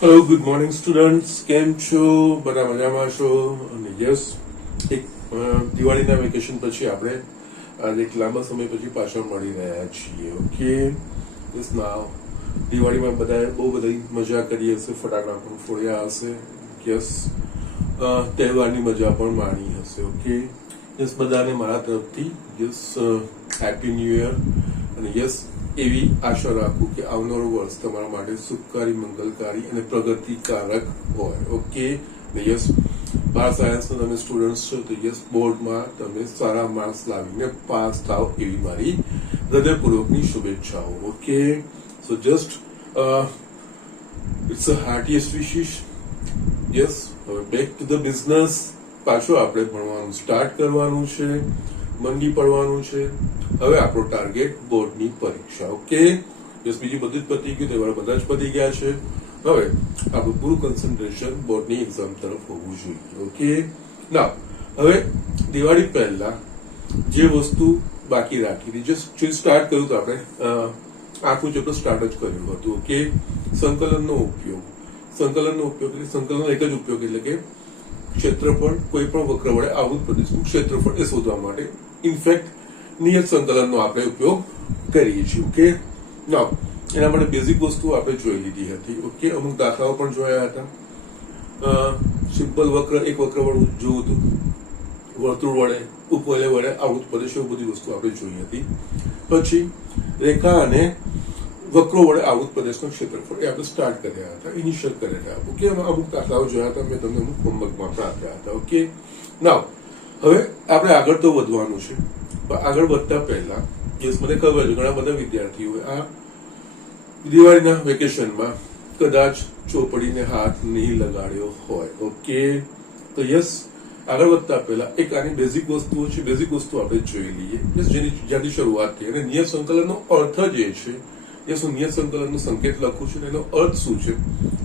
Hello good morning students, કેમ છો? બધા મજામાં છો? અને યસ, એક દિવાળીના વેકેશન પછી આપણે આજે એક લાંબા સમય પછી પાછા મળી રહ્યા છીએ. ઓકે, યસ નાવ દિવાળીમાં બધાએ બહુ બધી મજા કરી હશે, ફટાકડા પણ ફોડ્યા હશે. યસ, તહેવારની મજા પણ માણી હશે. ઓકે, યસ, બધાને મારા તરફથી યસ હેપી ન્યૂ યર. અને યસ, એવી આશા રાખું કે આવનારું વર્ષ તમારા માટે સુખકારી, મંગલકારી અને પ્રગતિકારક હોય. ઓકે, યસ, બાર સાયન્સના તમે સ્ટુડન્ટ્સ છો તો યસ, બોર્ડમાં તમે સારા માર્ક્સ લાવીને પાસ થાવ એવી મારી હૃદયપૂર્વકની શુભેચ્છાઓ. Okay, so just it's a heartiest wishes. Yes, હવે બેક ટુ ધ બિઝનેસ. પાછું આપણે ભણવાનું સ્ટાર્ટ કરવાનું છે, મંડી પડવાનું છે. હવે આપણો ટાર્ગેટ બોર્ડની પરીક્ષા. ઓકે, યસ, બીજી બધી જ પતી ગયું, તહેવાર બધા જ પતી ગયા છે. હવે આપણું પૂરું કન્સન્ટ્રેશન બોર્ડની એક્ઝામ તરફ હોવું જોઈએ. ઓકે, ના હવે દિવાળી પહેલા જે વસ્તુ બાકી રાખી હતી, જે સ્ટાર્ટ કર્યું હતું આપણે, આખું ચેપ્ટર સ્ટાર્ટ જ કર્યું હતું. ઓકે, સંકલનનો ઉપયોગ. સંકલનનો એક જ ઉપયોગ એટલે કે ક્ષેત્રફળ, કોઈ પણ વક્ર વડે આવૃત પ્રદેશનું ક્ષેત્રફળ એ શોધવા માટે ઇનફેક્ટ નિયત સંકલનનો આપણે ઉપયોગ કરીએ છીએ. ઓકે, ના એના માટે બેઝિક વસ્તુ આપણે જોઈ લીધી હતી. ઓકે, અમુક દાખલાઓ પણ જોયા હતા. સિમ્પલ વક્ર, એક વક્ર વડે જોવું હતું, વર્તુળ વડે, ઉપવલય વડે આવૃત પ્રદેશ, એવું બધી વસ્તુ આપણે જોઈ હતી. પછી રેખા અને વક્રો વડે આવૃત પ્રદેશનું ક્ષેત્રફળ એ આપણે સ્ટાર્ટ કર્યા હતા, ઇનિશિયલ કર્યા હતા. ઓકે, અમુક દાખલાઓ જોયા હતા, મેં તમને અમુક હોમવર્કમાં પણ આપ્યા હતા. ઓકે, નાવ હવે આપણે આગળ તો વધવાનું છે, પણ આગળ વધતા પહેલા યસ, મને ખબર છે ઘણા બધા વિદ્યાર્થીઓએ આ દિવાળીના વેકેશનમાં કદાચ ચોપડીને હાથ નહીં લગાડ્યો હોય. ઓકે, તો યસ, આગળ વધતા પહેલા એક આની બેઝિક વસ્તુઓ છે, બેઝિક વસ્તુ આપણે જોઈ લઈએ. યસ, જેની જ્યાંથી શરૂઆત થઈ. અને નિયત સંકલનનો અર્થ જ એ છે. યસ, હું નિયત સંકલનનો સંકેત લખું છું, એનો અર્થ શું છે?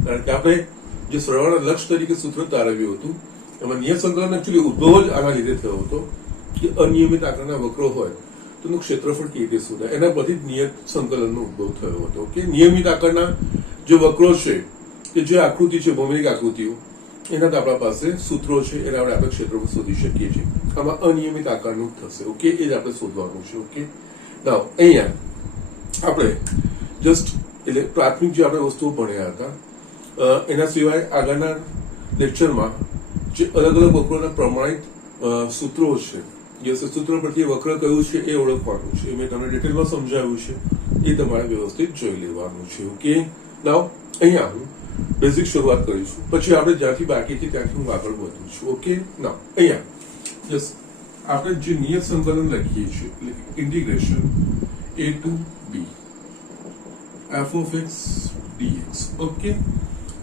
કારણ કે આપણે જે સરવાળાના લક્ષ તરીકે સૂત્ર તારવ્યું હતું, એમાં નિયત સંકલન એકચ્યુઅલી ઉદ્ભવ જ આના લીધે થયો હતો કે અનિયમિત આકારના વક્રો હોય તો એનું ક્ષેત્રફળ કેવી રીતે શોધાય. એના પરથી નિયત સંકલનનો ઉદ્ભવ થયો હતો. કે નિયમિત આકારના જે વક્રો છે, કે જે આકૃતિ છે, ભૌમિતિક આકૃતિઓ, એના તો આપણા પાસે સૂત્રો છે, એના વડે આપણે ક્ષેત્રફળ શોધી શકીએ છીએ. આમાં અનિયમિત આકારનું થશે. ઓકે, એ જ આપણે શોધવાનું છે. ઓકે, નાવ અહીંયા આપણે જસ્ટ એટલે પ્રાથમિક જે આપણે વસ્તુઓ ભણ્યા હતા, એના સિવાય આગળના લેક્ચરમાં જે અલગ અલગ વક્રોના પ્રમાણિત સૂત્રો છે, યસ, સૂત્રો પરથી વક્ર કયું છે એ ઓળખવાનું છે. મેં તમને ડિટેલમાં સમજાવ્યું છે, એ તમારે વ્યવસ્થિત જોઈ લેવાનું છે. ઓકે, નાવ અહીંયા હું બેઝિક શરૂઆત કરીશું, પછી આપણે જ્યાંથી બાકી છે ત્યાંથી હું આગળ વધું છું. ઓકે, નાવ અહીંયા યસ, આપણે જે નિયત સંકલન લખીએ છીએ એટલે integration a to b f of x dx. Okay,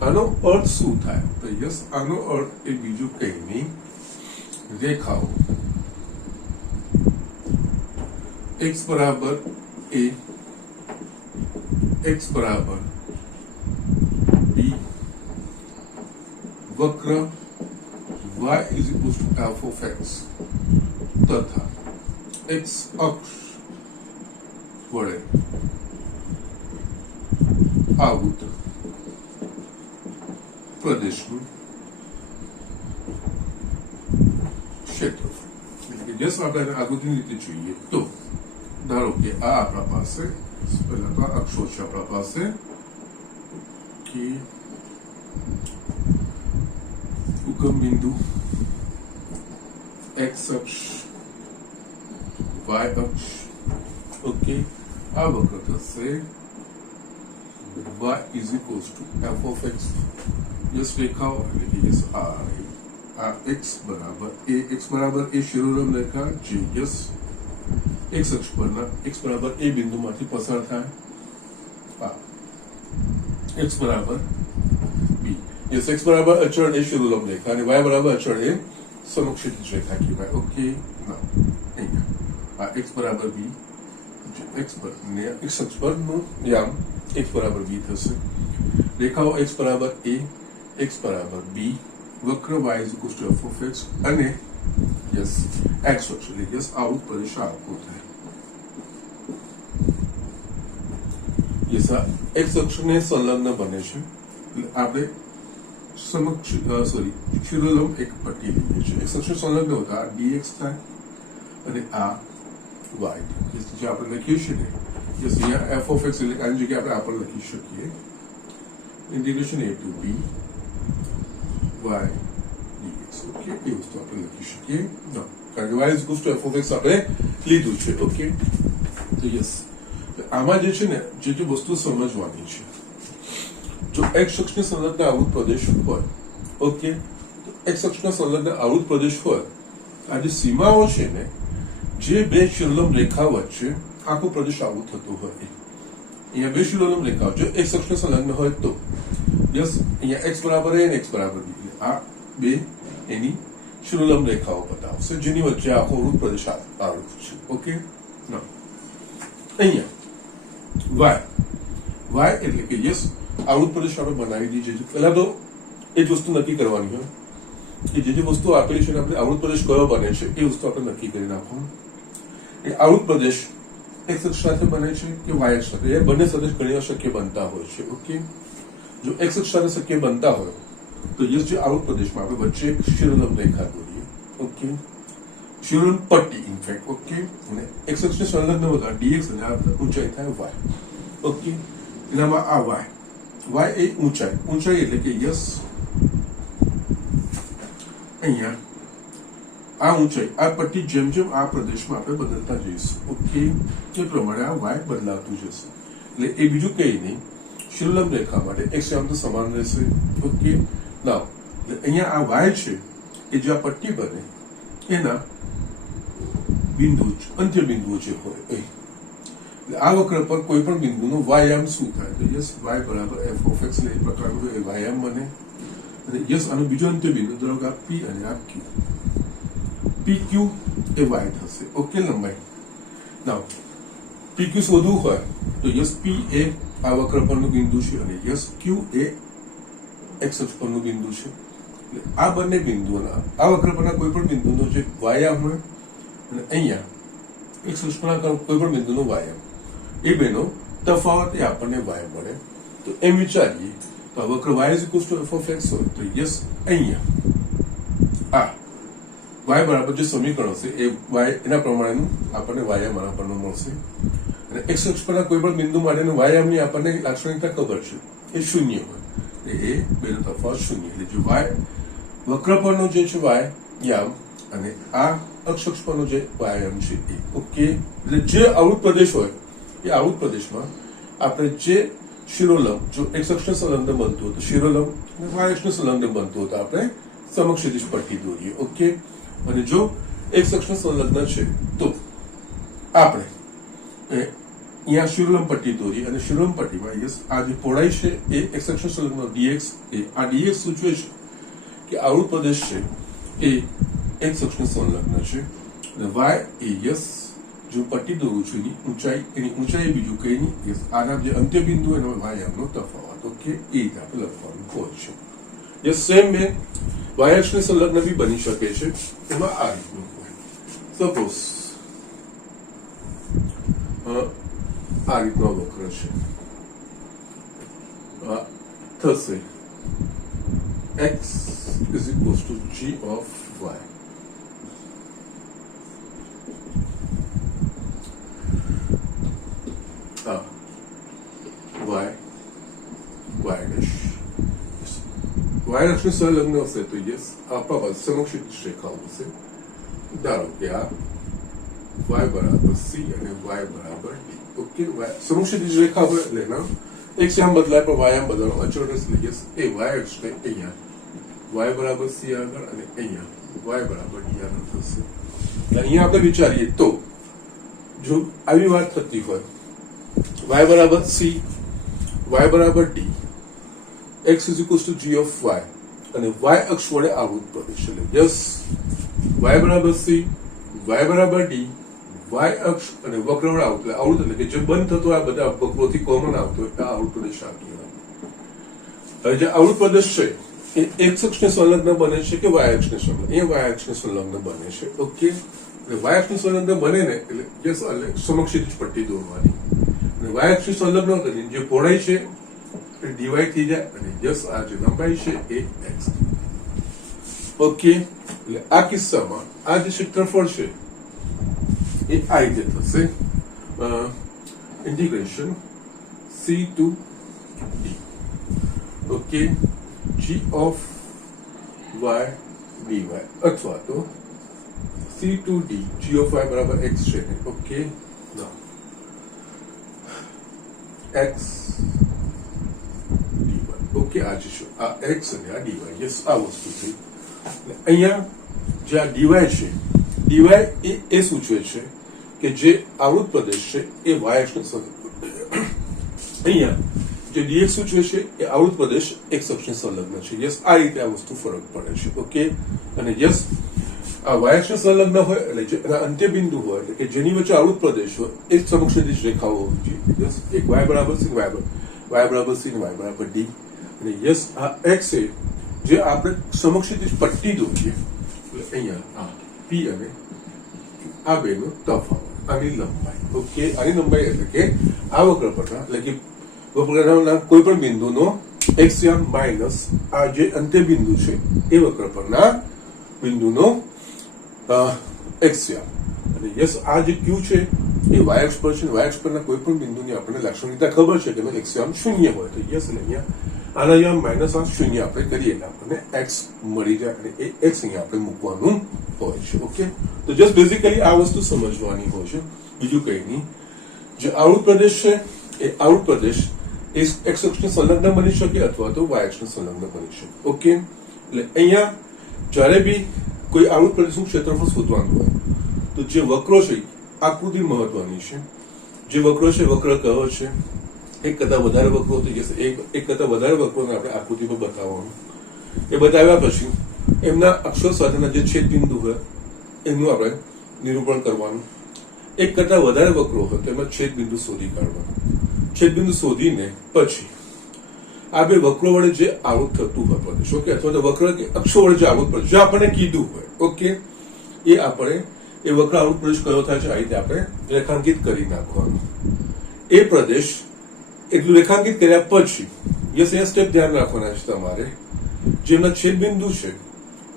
આનો અર્થ શું થાય? તો યસ, આનો અર્થ એ બીજું કંઈ નહીં, રેખાઓ x બરાબર a, x બરાબર b, વક્ર y is equals to f of x તથા x અક્ષ વડે આવૃત પ્રદેશનું ક્ષેત્રફળ. જસ આપણે આકૃતિની રીતે જોઈએ તો ધારો કે આ આપણા પાસે પહેલા તો અક્ષો છે આપણા પાસે કે ઉગમ બિંદુ x અક્ષ, y અક્ષ. ઓકે, આ વક્ર થશે y is equals to f of x. જસ રેખાઓ એટલે કે જસ આ x બરાબર એ શિરોરમ રેખા જે યસ x અક્ષ પરના x બરાબર એ બિંદુમાંથી પસાર થાય. x બરાબર b, યસ, x બરાબર અચળ એ શિરોરમ રેખા અને y બરાબર અચળ એ સમક્ષિતિજ રેખા કહેવાય. ઓકે, ના અહીંયા આ x બરાબર b, x અક્ષ પરનું યામ x બરાબર b થશે. રેખાઓ x બરાબર a, x બરાબર b, વક્ર y is equals to f of x અને યસ x અક્ષ એટલે યસ આવૃત પ્રદેશ આખો થાય. યસ, આ x અક્ષને સંલગ્ન બને છે આપણે સમક્ષ શિરોલંબ એક પટ્ટી લઈએ છીએ, એક અક્ષ સંલગ્ન હોતા આ dx થાય અને આ y જે આપણે લખીએ છીએ ને, યસ અહીંયા f of x એટલે આની જગ્યાએ આપણે આ પણ લખી શકીએ, integration a to b y dx. Okay, એ વસ્તુ આપણે લખી શકીએ ના, કારણ કે y is equals to f of x આપણે લીધું છે. ઓકે, તો યસ આમાં જે છે ને જે વસ્તુ સમજવાની છે, જો x અક્ષની સંલગ્ન આવૃત પ્રદેશ હોય, ઓકે, તો x અક્ષના સંલગ્ન આવૃત પ્રદેશ હોય, આ જે સીમાઓ છે ને, જે બે શિરોલંબ રેખા વચ્ચે આખો પ્રદેશ આવૃત થતો હોય, અહીંયા બે શિરોલંબ રેખાઓ જો x અક્ષને સંલગ્ન હોય તો યસ અહીંયા x બરાબર a અને x બરાબર b, આ બે એની શિરોલંબ રેખાઓ બતાવશે જેની વચ્ચે આખો આવૃત પ્રદેશ આવૃત છે. ઓકે, ના અહીંયા y એટલે કે યસ આવૃત પ્રદેશ આપણે બનાવી દીધી છે. પહેલા તો એ જ વસ્તુ નક્કી કરવાની હોય કે જે વસ્તુ આપેલી છે આપણે આવૃત પ્રદેશ કયો બને છે એ વસ્તુ આપણે નક્કી કરી નાખવાનું. એ આવૃત પ્રદેશ x અક્ષ સાથે બને છે કે y અક્ષ સાથે, એ બંને સાથે ઘણી અશક્ય બનતા હોય છે. ઓકે, જો x અક્ષ સાથે શક્ય બનતા હોય તો યસ જે આવૃત પ્રદેશમાં આપણે વચ્ચે એક શિરોલંબ રેખા દોરીએ. ઓકે, શિરોલંબ પટ્ટી ઇનફેક્ટ. ઓકે, અને x અક્ષને સંલગ્ન હોતા dx અને આ ઊંચાઈ થાય y. ઓકે, એનામાં આ y એ ઊંચાઈ એટલે કે યસ અહીંયા આ ઊંચાઈ આ પટ્ટી જેમ જેમ આ પ્રદેશમાં આપણે બદલતા જઈશું. ઓકે, એ પ્રમાણે આ y બદલાતું જશે. એટલે એ બીજું કઈ નહીં, શિરોલંબ રેખા માટે x આમ તો સમાન રહેશે. ઓકે, નાવ અહીંયા આ y છે એ જે આ પટ્ટી બને એના બિંદુ અંત્ય બિંદુઓ જે હોય આ વક્ર પર કોઈ પણ બિંદુનો વાયામ શું થાય તો યસ y બરાબર f of x એ પ્રકારનું એ વાયામ બને. અને યસ આનો બીજો અંત્ય બિંદુ ધારો કે આ p અને આ q, pq એ y થશે. ઓકે, લંબાઈ નાવ pq શોધવું હોય તો યસ p એ આ વક્ર પરનું બિંદુ છે અને યસ q એ x અક્ષ પરનું બિંદુ છે. એટલે આ બંને બિંદુઓના આ વક્ર પરના કોઈ પણ બિંદુનો જે વાયામ હોય અને અહીંયા x અક્ષ પરના કોઈ પણ બિંદુનો વાયામ, એ બેનો તફાવત એ આપણને y મળે. તો એમ વિચારીએ તો આ વક્ર y is equals to f of x હોય તો યસ અહીંયા આ y બરાબર જે સમીકરણ હશે એ y એના પ્રમાણેનું આપણને વાયામ આના પરનો મળશે. અને x અક્ષ પરના કોઈ પણ બિંદુ માટેનું વાયામની આપણને લાક્ષણિકતા ખબર છે, એ શૂન્ય હોય, એ બેનો તફાવત શૂન્ય. એટલે જો y વક્ર પરનો જે છે વાયામ અને આ અક્ષ પરનો જે વાયામ છે એ. ઓકે, એટલે જે આવૃત પ્રદેશ હોય એ આવૃત પ્રદેશમાં આપણે જે શિરોલંબ જો x અક્ષને સંલગ્ન બનતું હતું તો શિરોલંબ અને y અક્ષને સંલગ્ન બનતું હતું આપણે સમક્ષિતિજ પટ્ટી દોરીએ. ઓકે, અને જો x અક્ષને સંલગ્ન છે તો આપણે અહીંયા શિરોલંબ પટ્ટી દોરી અને શિરોલંબ પટ્ટીમાં યસ આ જે પહોળાઈ છે એ x અક્ષને સંલગ્ન dx, એ આ dx સૂચવે છે કે આવૃત પ્રદેશ છે એ x અક્ષને સંલગ્ન છે અને y એ યસ જો પટ્ટી દોરું છું એની ઊંચાઈ બીજું કઈ નહીં, યસ આના જે અંત્ય બિંદુ એનો વાયામનો તફાવત. ઓકે, એ રીતે આપણે લખવાનું હોય છે. યસ સેમ વે y અક્ષને સંલગ્ન બી બની શકે છે, એમાં આ રીતનું હોય. સપોઝ આ રીતનો વક્ર છે, થશે x is equals to g of y. y અક્ષની સંલગ્ન હશે તો યસ આપણા પાસે સમક્ષિતિજ રેખાઓ હશે. ધારો કે આ y બરાબર c અને y બરાબર d. ઓકે, સમક્ષિતિજ રેખા હોય એટલે એના x આમ બદલાય પણ y આમ બદલવાનો અચળ રહેશે. યસ એ y અક્ષને અહીંયા y બરાબર c આગળ અને અહીંયા y બરાબર d આગળ થશે. અહીંયા આપણે વિચારીએ તો જો આવી વાત થતી હોય y બરાબર c, y બરાબર d, x is equals to g of y અને y અક્ષ વડે આવૃત પ્રદેશ એટલે યસ y બરાબર c, y બરાબર d, y અક્ષ અને વક્ર વડે આવૃત એટલે કે જે બંધ થતો આ બધા વક્રોથી કોમન આવતો હોય આ આવૃત પ્રદેશ આ કહેવાય. હવે જે આવૃત પ્રદેશ છે એ x અક્ષને સંલગ્ન બને છે કે y અક્ષને સંલગ્ન, એ y અક્ષને સંલગ્ન બને છે. ઓકે, એટલે y અક્ષને સંલગ્ન બને ને એટલે યસ એટલે સમક્ષિતિજ પટ્ટી દોરવાની અને y અક્ષની સંલગ્ન કરીને જે પહોળાઈ છે ડિવાઈડ થઈ જાય અને યસ આ જે લંબાઈ છે એ x. ઓકે, એટલે આ કિસ્સામાં આ જે ક્ષેત્રફળ છે એ આ રીતે થશે, integration c to d. Okay, g of y dy અથવા તો c to d g of y બરાબર x છે. Okay, x dy. ઓકે, આ છે આ x અને આ dy. યસ, આ વસ્તુ થઈ. અહીંયા જે આ dy છે, dy એ સૂચવે છે કે જે આવૃત પ્રદેશ છે એ y અક્ષને સંલગ્ન. અહીંયા જે dx સૂચવે છે એ આવૃત પ્રદેશ x અક્ષને સંલગ્ન છે. યસ, આ રીતે આ વસ્તુ ફરક પડે છે. ઓકે, અને યસ આ y અક્ષને સંલગ્ન હોય એટલે જે એના અંત્યબિંદુ હોય એટલે કે જેની વચ્ચે આવૃત પ્રદેશ હોય એ સમક્ષ રેખાઓ હોવી જોઈએ. યસ, એક y બરાબર c, y બરાબર c, y બરાબર d. અને યસ આ x છે જે આપણે સમક્ષ પટ્ટી દોરીએ એટલે અહીંયા આ p અને આ બેનો તફાવત, આની લંબાઈ. ઓકે, આની લંબાઈ એટલે કે આ વક્ર પરના એટલે કે વક્રના કોઈ પણ બિંદુનો x માઇનસ આ જે અંત્યબિંદુ છે એ વક્ર પરના બિંદુનો x. અને યસ આ જે q છે એ y અક્ષ પર છે. y અક્ષ પરના કોઈ પણ બિંદુની આપણને લાક્ષણિકતા ખબર છે કે x શૂન્ય હોય તો યસ અહીંયા આના અહીંયા માઇનસ આ શૂન્ય આપણે કરીએ એટલે આપણને x મળી જાય અને એ x અહીંયા આપણે મૂકવાનું હોય છે. ઓકે, તો જસ્ટ બેઝિકલી આ વસ્તુ સમજવાની હોય છે, બીજું કંઈ નહીં. જે આવૃત પ્રદેશ છે એ આવૃત પ્રદેશ એ x અક્ષને સંલગ્ન બની શકે અથવા તો y અક્ષને સંલગ્ન બની શકે. ઓકે, એટલે અહીંયા જ્યારે બી કોઈ આવૃત પ્રદેશનું ક્ષેત્રફળ શોધવાનું હોય તો જે વક્રો છે આકૃતિ મહત્વની છે. જે વક્રો છે વક્ર કયો છે, એક કરતા વધારે વક્રો થઈ જશે, એક કરતા વધારે વક્રોને આપણે આકૃતિ પર બતાવવાનું. એ બતાવ્યા પછી એમના અક્ષો સાથેના જે છેદબિંદુ હોય એમનું આપણે નિરૂપણ કરવાનું. એક કરતા વધારે વક્રો હોય તો એમાં છેદબિંદુ શોધી કાઢવાનું. છેદબિંદુ શોધીને પછી આ બે વક્રો વડે જે આવૃત થતું હોય પ્રદેશ, ઓકે, અથવા તો વક્ર કે અક્ષો વડે જે આવૃત પ્રદેશ જે આપણને કીધું હોય, ઓકે, એ આપણે એ વક્ર આવૃત પ્રદેશ કયો થાય છે આ રીતે આપણે રેખાંકિત કરી નાખવાનું. એ પ્રદેશ એટલું રેખાંકિત કર્યા પછી યસ એ સ્ટેપ ધ્યાન રાખવાના છે તમારે. જેમના છેદબિંદુ છે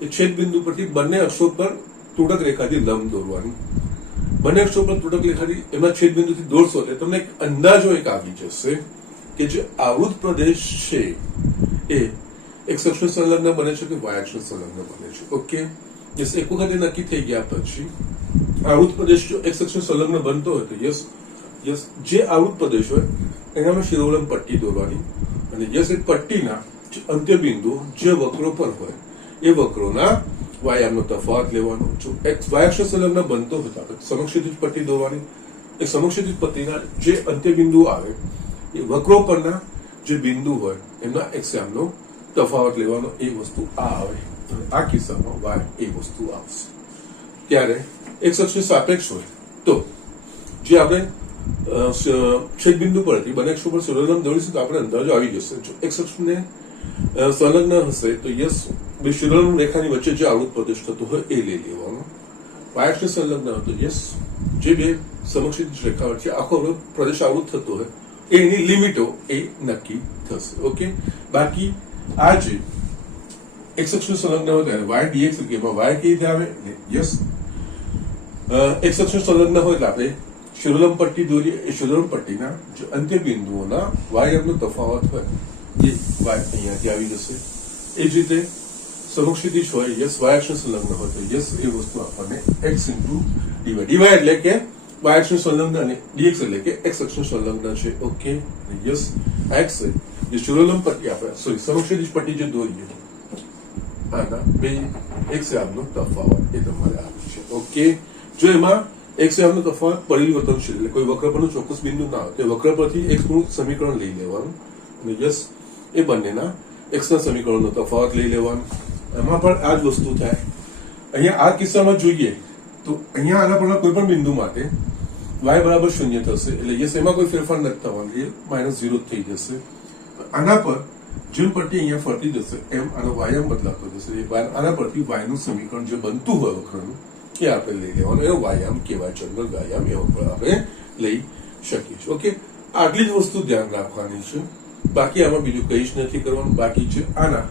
એ છેદબિંદુ પરથી બંને અક્ષો પર તૂટક રેખાથી લંબ દોરવાની. બંને અક્ષો પર તૂટક રેખાથી એમના છેદબિંદુથી દોરશો એટલે તમને એક અંદાજો એક આવી જશે કે જે આવૃત પ્રદેશ છે એ x અક્ષને સંલગ્ન બને છે કે y અક્ષને સંલગ્ન બને છે. ઓકે, યસ, એક વખત એ નક્કી થઈ ગયા પછી આવૃત પ્રદેશ જો x અક્ષને સંલગ્ન બનતો હોય તો યસ જે આવૃત પ્રદેશ હોય એનામાં શિરોલંબ પટ્ટી દોરવાની અને યસ એ પટ્ટીના અંત્યબિંદુ જે વક્રો પર હોય એ વક્રોના વાયામનો તફાવત લેવાનો. જો x y અક્ષ સંલગ્ન બનતો હોય તો આપણે સમક્ષિતિજ પટ્ટી દોરવાની. એ સમક્ષિતિજ પટ્ટીના જે અંત્યબિંદુ આવે એ વક્રો પરના જે બિંદુ હોય એમના x નો તફાવત લેવાનો. એ વસ્તુ આ આવે. આ કિસ્સામાં y એ વસ્તુ આવશે. ત્યારે x અક્ષની સાપેક્ષ હોય તો જે આપણે છેદબિંદુ પરથી બંને અક્ષો પર શિરોલંબ દોરીશું તો આપણે અંદાજો આવી જશે. જો x અક્ષને સંલગ્ન હશે તો યસ બે શિરોલંબ રેખાની વચ્ચે જે આવૃત પ્રદેશ થતો હોય એ લઈ લેવાનો. y અક્ષને સંલગ્ન હોય તો યસ જે બે સમક્ષિતિજ રેખા વચ્ચે આખો પ્રદેશ આવૃત થતો હોય એની લિમિટો એ નક્કી થશે. ઓકે, બાકી આ જે x અક્ષને સંલગ્ન હોય ત્યારે y dx એમાં y કેવી રીતે આવે? યસ, x અક્ષને સંલગ્ન હોય એટલે આપણે શિરોલંબ પટ્ટી દોરીએ. એ શિરોલંબ પટ્ટીના જે અંત્યબિંદુઓના વાયનો તફાવત હોય એ y અહીંયાથી આવી જશે. એ જ રીતે સમક્ષિતિજ હોય યસ y અક્ષને સંલગ્ન હોય તો યસ એ વસ્તુ આપણને x ઇન્ટુ dy એટલે કે y અક્ષને સંલગ્ન અને dx એટલે કે x અક્ષને સંલગ્ન છે. ઓકે, યસ x જે શિરોલંબ પટ્ટી આપણે સમક્ષિતિજ પટ્ટી જે દોરીએ આના બે x નો તફાવત એ તમારે આવી છે. ઓકે, જો એમાં x નો તફાવત પરિવર્તનશીલ એટલે કોઈ વક્ર પરનું ચોક્કસ બિંદુ ના હોય તો વક્ર પરથી x નું સમીકરણ લઈ લેવાનું અને યસ એ બંનેના x ના સમીકરણનો તફાવત લઈ લેવાનું. એમાં પણ આ જ વસ્તુ થાય. અહીંયા આ કિસ્સામાં જોઈએ તો અહીંયા આના પરના કોઈ પણ બિંદુ માટે y બરાબર 0 થશે એટલે યસ એમાં કોઈ ફેરફાર નથી થવાનો, એ -0 થઈ જશે. આના પર જેમ પટ્ટી અહીંયા ફરતી જશે એમ આનો વાયામ બદલાતો જશે. આના પરથી y નું સમીકરણ જે બનતું હોય વક્રનું એ આપણે લઈ લેવાનું. એનો વાયામ કહેવાય, જનરલ વાયામ એવો આપણે લઈ શકીએ છીએ. ઓકે, આટલી જ વસ્તુ ધ્યાન રાખવાની છે. બાકી આમાં બીજું કંઈ જ નથી કરવાનું. બાકી છે આના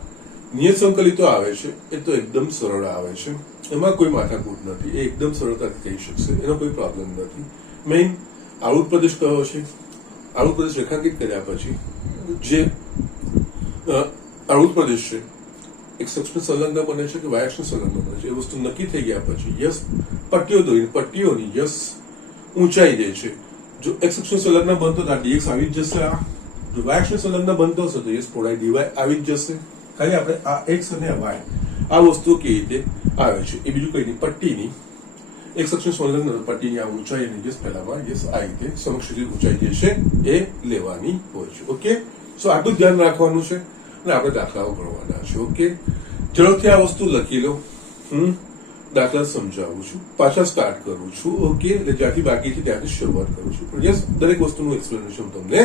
નિયત સંકલિતો આવે છે એ તો એકદમ સરળ આવે છે, એમાં કોઈ માથાકૂટ નથી, એ એકદમ સરળતાથી કહી શકશે, એનો કોઈ પ્રોબ્લેમ નથી. મેઇન આળુદ પ્રદેશ કયો છે? આળુદ પ્રદેશ રેખાંકિત કર્યા પછી જે આળુદ પ્રદેશ છે એક અક્ષને સંલગ્ન બને છે કે વાય અક્ષને સંલગ્ન બને છે એ વસ્તુ નક્કી થઈ ગયા પછી યસ પટ્ટીઓ દોરીને પટ્ટીઓની યસ ઊંચાઈ જે છે, જો એક્સ અક્ષને સંલગ્ન બનતો તો ડીએક્સ આવી જ જશે, આ જો વાય અક્ષને સંલગ્ન બનતો હશે તો યસ પહોળાઈ ડીવાય આવી જ જશે. ખાલી આપણે આ એક્સ અને વાય આ વસ્તુ કેવી રીતે આવે છે એ બીજું કઈ નહીં, પટ્ટીની એક અક્ષને સંલગ્ન પટ્ટીની આ ઊંચાઈ અને યસ પહેલામાં યસ આ રીતે સમક્ષ ઊંચાઈ જે છે એ લેવાની હોય છે. ઓકે, સો આટલું ધ્યાન રાખવાનું છે અને આપણે દાખલાઓ ગણવાના છે. ઓકે, ઝડપથી આ વસ્તુ લખી લો. દાખલા સમજાવું છું, પાછા સ્ટાર્ટ કરું છું. ઓકે, એટલે જ્યાંથી બાકી છે ત્યાંથી શરૂઆત કરું છું, પણ યસ દરેક વસ્તુનું એક્સપ્લેનેશન તમને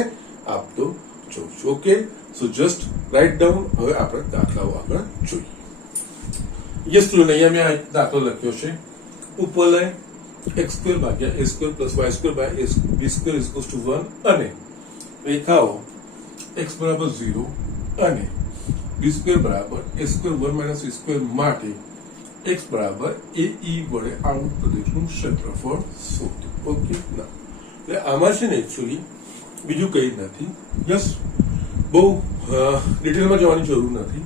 આપતો જઉં છું. Okay, so just write down. હવે આપણે દાખલાઓ આગળ જોઈએ. યસ સ્ટુડન્ટ, અહીંયા મેં આ દાખલો લખ્યો છે. ઉપવલય x સ્ક્વેર ભાગ્યા a square plus y square by b square is equals to 1 અને રેખાઓ x બરાબર 0 અને b સ્ક્વેર બરાબર a square 1 minus e square માટે x બરાબર a e વડે આળુદ પ્રદેશનું ક્ષેત્રફળ શોધો. ઓકે, ના એટલે આમાં છે ને એકચ્યુઅલી બીજું કંઈ નથી. યસ, બહુ ડિટેલમાં જવાની જરૂર નથી.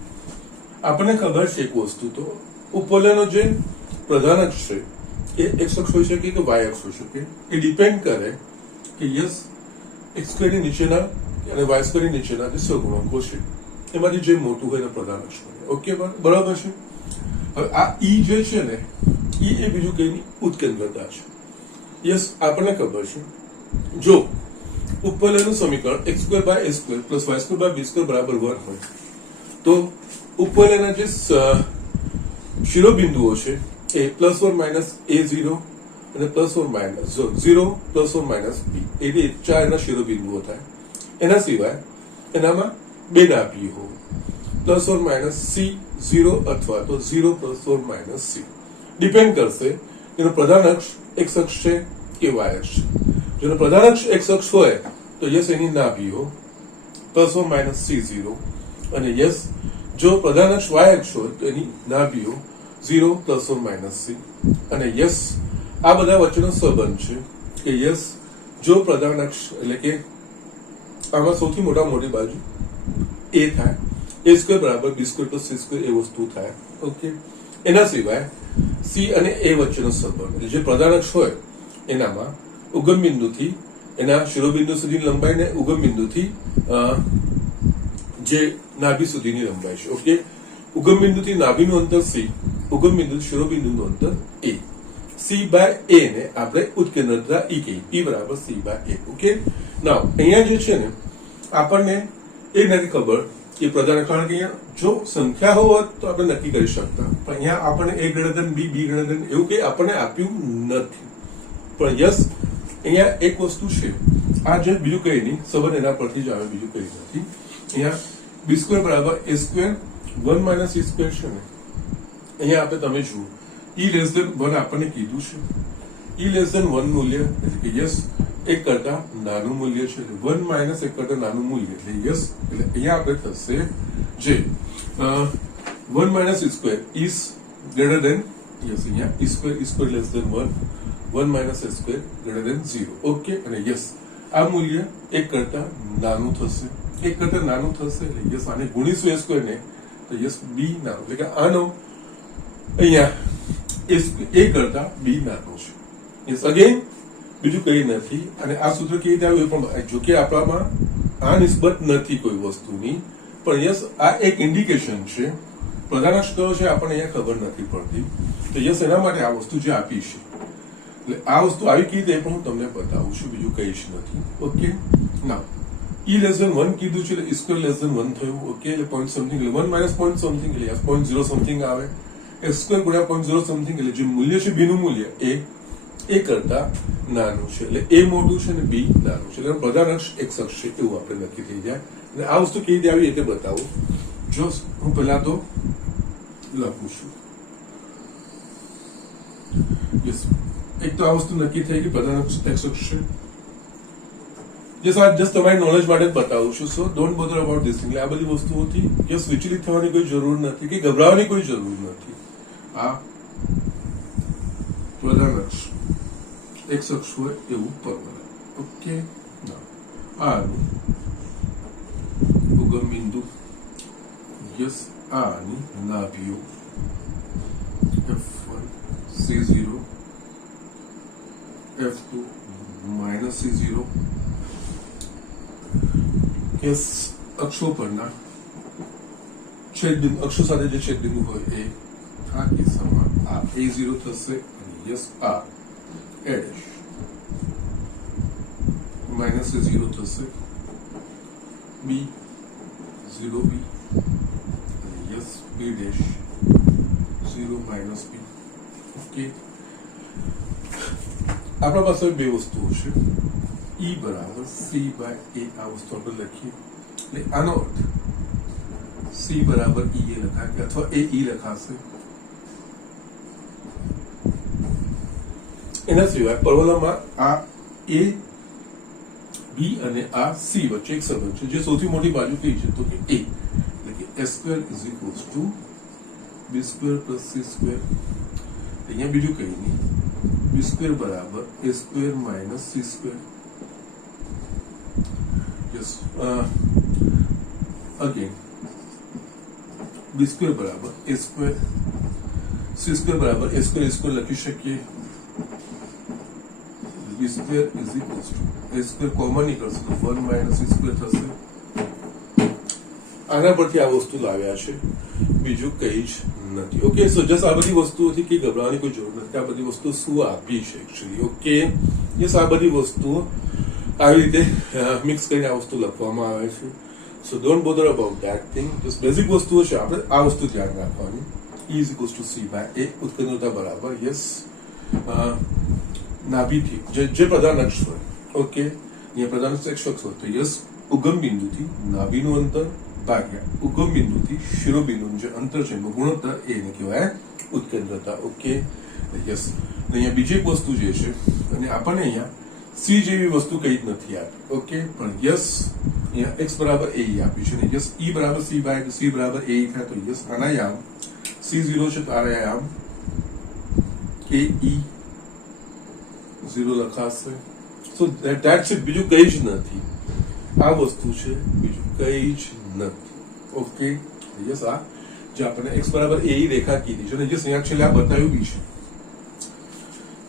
આપણને ખબર છે એક વસ્તુ, તો ઉપવલયનો જે પ્રધાન અક્ષ છે એ એક્સ અક્ષ હોઈ શકે કે વાય અક્ષ હોઈ શકે, એ ડિપેન્ડ કરે કે યસ એક્સ સ્ક્વેરની નીચેના અને વાય સ્ક્વેરની નીચેના જે સહગુણકો છે એમાંથી જે મોટું હોય એને પ્રધાન અક્ષ બને. ઓકે, બરાબર છે. હવે આ ઈ જે છે ને ઈ એ બીજું કઈ નહીં, ઉત્કેન્દ્રતા છે. યસ, આપણને ખબર છે જો ઉપવલયનું સમીકરણ x square by a square plus y square by b square બરાબર 1 હોય તો ઉપવલયના જે શિરોબિંદુઓ છે એ +1 માઇનસ a0 અને +1 માઇનસ 0 +1 માઇનસ b એ ચાર એના શિરોબિંદુઓ થાય. એના સિવાય એનામાં બે ડાબી હોય, +1 માઇનસ c0 અથવા તો 0 +1 માઇનસ c. ડિપેન્ડ કરશે એનો પ્રધાન અક્ષ x અક્ષ છે કે y અક્ષ છે. જેનો પ્રધાન અક્ષ x અક્ષ હોય તો યસ એની નાભીઓ +1 માઇનસ c0 અને યસ જો પ્રધાન અક્ષ y અક્ષ હોય તો એની નાભીઓ 0 +1 માઇનસ c. અને યસ આ બધા વચ્ચેનો સંબંધ છે કે યસ જો પ્રધાન અક્ષ એટલે કે આમાં સૌથી મોટી બાજુ a થાય, a સ્ક્વેર બરાબર b square plus c square એ વસ્તુ થાય. ઓકે, એના સિવાય c અને a વચ્ચેનો સંબંધ એટલે જે પ્રધાન અક્ષ હોય એનામાં ઉગમ બિંદુથી એના શિરોબિંદુ સુધીની લંબાઈ ને ઉગમ બિંદુથી જે નાભી સુધીની લંબાઈ છે. ઓકે, ઉગમ બિંદુથી નાભીનું અંતર c, ઉગમ બિંદુ શિરોબિંદુનું અંતર a. c બાય a ને આપણે ઉત્કેન્દ્રતા e કહીએ, p બરાબર c બાય a. ઓકે, નાઉ અહીંયા જે છે ને આપણને એ નથી ખબર કે પ્રધાન, કારણ કે અહીંયા જો સંખ્યા હોત તો આપણે નક્કી કરી શકતા, પણ અહીંયા આપણને a greater than b, b greater than એવું કંઈ આપણને આપ્યું નથી. પણ યસ અહીંયા એક વસ્તુ છે, આ જે બીજું કંઈ નહીં સંબંધ એના પરથી જ આવે, બીજું કંઈ નથી. અહીંયા b સ્ક્વેર બરાબર a square 1 minus e square છે ને, અહીંયા આપણે તમે જુઓ e લેસ ધેન 1 આપણને કીધું છે. e લેસ ધેન 1 મૂલ્ય એટલે કે યસ એક કરતા નાનું મૂલ્ય છે, 1 માઇનસ એક કરતા નાનું મૂલ્ય એટલે યસ, એટલે અહીંયા આપણે થશે જે 1 minus e square is greater than yes, અહીંયા e square less than 1, 1 minus e square greater than 0. Okay, અને યસ આ મૂલ્ય એક કરતા નાનું થશે, એક કરતા નાનું થશે એટલે યસ આને ગુણીશું a સ્ક્વેર ને તો યસ b નાનું, એટલે કે આનો અહીંયા a કરતા b નાનો છે. યસ, અગેન બીજું કઈ નથી. અને આ સૂત્ર કેવી રીતે આવ્યું પણ જો કે આપણામાં આ નિસ્બત નથી કોઈ વસ્તુની, પણ યસ આ એક ઇન્ડિકેશન છે. પ્રધાન અક્ષ કયો છે આપણને અહીંયા ખબર નથી પડતી, તો યસ એના માટે આ વસ્તુ જે આપી છે એટલે આ વસ્તુ આવી કઈ રીતે પણ હું તમને બતાવું છું, બીજું કઈ જ નથી. ઓકે, નાઉ e લેસ ધેન 1 કીધું છે એટલે e સ્ક્વેર લેસ ધેન 1 થયું. ઓકે, એટલે પોઈન્ટ સમથિંગ એટલે 1 માઇનસ પોઈન્ટ સમથિંગ એટલે 0.0 સમથિંગ આવે. x સ્ક્વેર ગુણ્યા 0.0 સમથિંગ એટલે જે મૂલ્ય છે b નું મૂલ્ય એ કરતા નાનું છે, એટલે a મોટું છે અને b નાનું છે, એટલે પ્રધાન અક્ષ x અક્ષ છે એવું આપણે નક્કી થઈ જાય. અને આ વસ્તુ કેવી રીતે આવી એ બતાવું. જો હું પહેલા તો લખું છું, યસ એક તો આ વસ્તુ નક્કી થઈ ગઈ પ્રધાન અક્ષ x અક્ષ છે. જસ્ટ તમારી નોલેજ માટે જ બતાવું છું. સો don't bother about this thing. આ બધી વસ્તુઓથી જસ્ટ વિચલિત થવાની કોઈ જરૂર નથી કે ગભરાવાની કોઈ જરૂર નથી. આ પ્રધાન અક્ષ એક્સ અક્ષ હોય એવું પરવલય. ઓકે, આ ઉગમ બિંદુ યસ, આની નાભીઓ F1 C0 F2 minus C0 yes, અક્ષો પરના છેદબિંદુ, અક્ષો સાથે જે છેદબિંદુ હોય એ આ કિસ્સામાં આ A0 થશે અને યસ આ A ડેશ માઇનસ A0 થશે, B 0B અને yes B dash 0 minus B. Okay, આપણા પાસે બે વસ્તુઓ છે, E બરાબર C બાય A. આ વસ્તુ આપણે લખીએ એટલે આનો અર્થ C બરાબર E એ લખાય અથવા A E લખાશે. એના સિવાય પરવલયમાં આ A B અને આ C વચ્ચે એક સંબંધ છે, જે સૌથી મોટી બાજુ કઈ છે તો કે A, એટલે કે A square is equals two B square plus C square. અહીંયા બીજું કઈ નહીં, B સ્ક્વેર બરાબર A square minus C square. Yes, again B square બરાબર A સ્ક્વેર, C સ્ક્વેર બરાબર A સ્ક્વેર લખી શકીએ. B square is equals two A square common નીકળશે તો 1 માઇનસ C સ્ક્વેર થશે. આના પરથી આ વસ્તુ લાવ્યા છે, બીજું કઈ જ નથી. ઓકે, સો જસ્ટ આ બધી વસ્તુઓથી કઈ ગભરાવાની કોઈ જરૂર નથી. આ બધી વસ્તુ શું આપી છે એકચ્યુઅલી. ઓકે, યસ, આ બધી વસ્તુઓ આવી રીતે મિક્સ કરીને આ વસ્તુ લખવામાં આવે છે. So don't bother about that thing. Just basic વસ્તુઓ છે, આપણે આ વસ્તુ ધ્યાન રાખવાની. E is equals to C by A, ઉત્કેન્દ્રતા બરાબર યસ નાભીથી જે પ્રધાન અક્ષ હોય. ઓકે, અહીંયા પ્રધાન અક્ષ હોય તો યસ ઉગમ બિંદુથી નાભીનું અંતર ભાગ્યા ઉગમ બિંદુથી શિરોબિંદુનું જે અંતર છે એનું ગુણોત્તર એને કહેવાય ઉત્કેન્દ્રતા. ઓકે, યસ, અહીંયા બીજી એક વસ્તુ જે છે, અને આપણને અહીંયા C જેવી વસ્તુ કઈ જ નથી આપી. ઓકે, પણ યસ અહીંયા x બરાબર A આપી છે, યસ E બરાબર C બાય C બરાબર A થાય તો યસ આના યામ C0 છે તો આ યામ AE 0 લખાશે. સો ધેટ્સ ઇટ, બીજું કઈ જ નથી. આ વસ્તુ છે, બીજું કઈ જ નથી. ઓકે, યસ, આ જે આપણને x બરાબર AE રેખા કીધી છે, અને યસ અહીંયા છેલ્લે આ બતાવ્યું બી છે.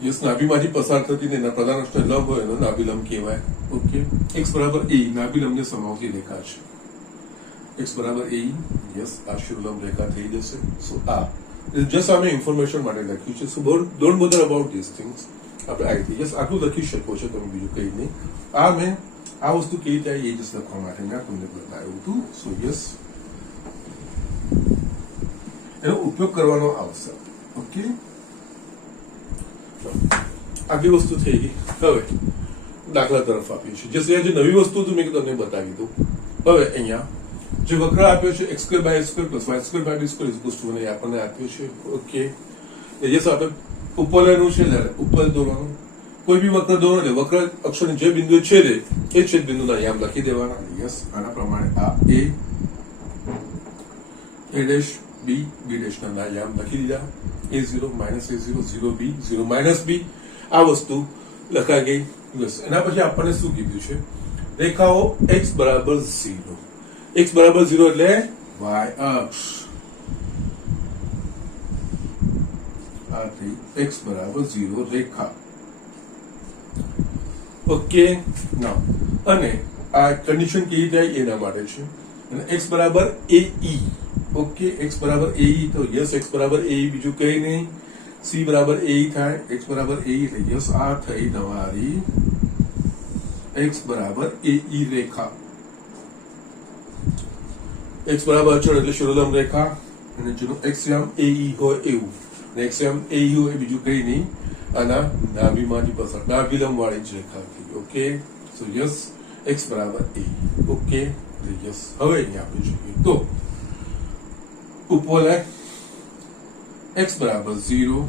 યસ, નાભીમાંથી પસાર થતી ને એના પ્રધાન અક્ષને લંબ હોય એનો નાભિલંબ કહેવાય. ઓકે, x બરાબર AE નાભિલંબને સમાવતી રેખા છે. x બરાબર AE, યસ, આ શિરોલંબ રેખા થઈ જશે. સો આ જસ્ટ અમે ઇન્ફોર્મેશન માટે લખ્યું છે. So don't bother about this things. આપણે આ રીતે યસ આટલું લખી શકો છો તમે, બીજું કઈ નહીં. આ મેં આ વસ્તુ કેવી રીતે આવી એ જસ્ટ લખવા માટે મેં તમને બતાવ્યું હતું. સો યસ, એનો ઉપયોગ કરવાનો આવશે. ઓકે, આટલી વસ્તુ થઈ ગઈ. હવે દાખલા તરફ આપીએ છીએ. જે નવી વસ્તુ હતું મેં તમને બતાવી દઉં. હવે અહીંયા જે વક્ર આપ્યો છે x square by a square plus y square by b square is equals to 1 આપણને આપ્યો છે. ઓકે, યસ, આપણે ઉપવલયનું છે ત્યારે ઉપવલય દોરવાનું. કોઈ બી વક્ર દોરો એટલે વક્ર અક્ષરની જે બિંદુએ છેદે એ છેદ બિંદુના યામ લખી દેવાના. યસ, આના પ્રમાણે આ A ડેશ B ડેશ ના યામ લખી દીધા. A0 minus A0 0B 0 minus B આ વસ્તુ લખાઈ ગઈ. બસ, એના પછી આપણને શું કીધું છે, રેખાઓ x બરાબર 0. x બરાબર 0 એટલે y અક્ષ. આ થઈ x બરાબર 0 રેખા. ઓકે, નાઉ અને આ કન્ડિશન કેવી થાય એના માટે છે. અને x બરાબર AE. ઓકે, x બરાબર AE તો યસ x બરાબર AE બીજું કઈ નહીં, C બરાબર AE થાય. x બરાબર AE એટલે યસ આ થઈ તમારી x બરાબર AE રેખા. x બરાબર અચળ એટલે શિરોલંબ રેખા, અને જેનું x યામ AE હોય એવું. અને x યામ AE હોય બીજું કઈ નહીં, આના નાભીમાંથી પસાર નાભિલંબ વાળી જ રેખા થઈ. ઓકે, સો યસ x બરાબર AE. ઓકે, યસ, હવે અહીંયા આપણે જોઈએ તો ઉપવલય x બરાબર 0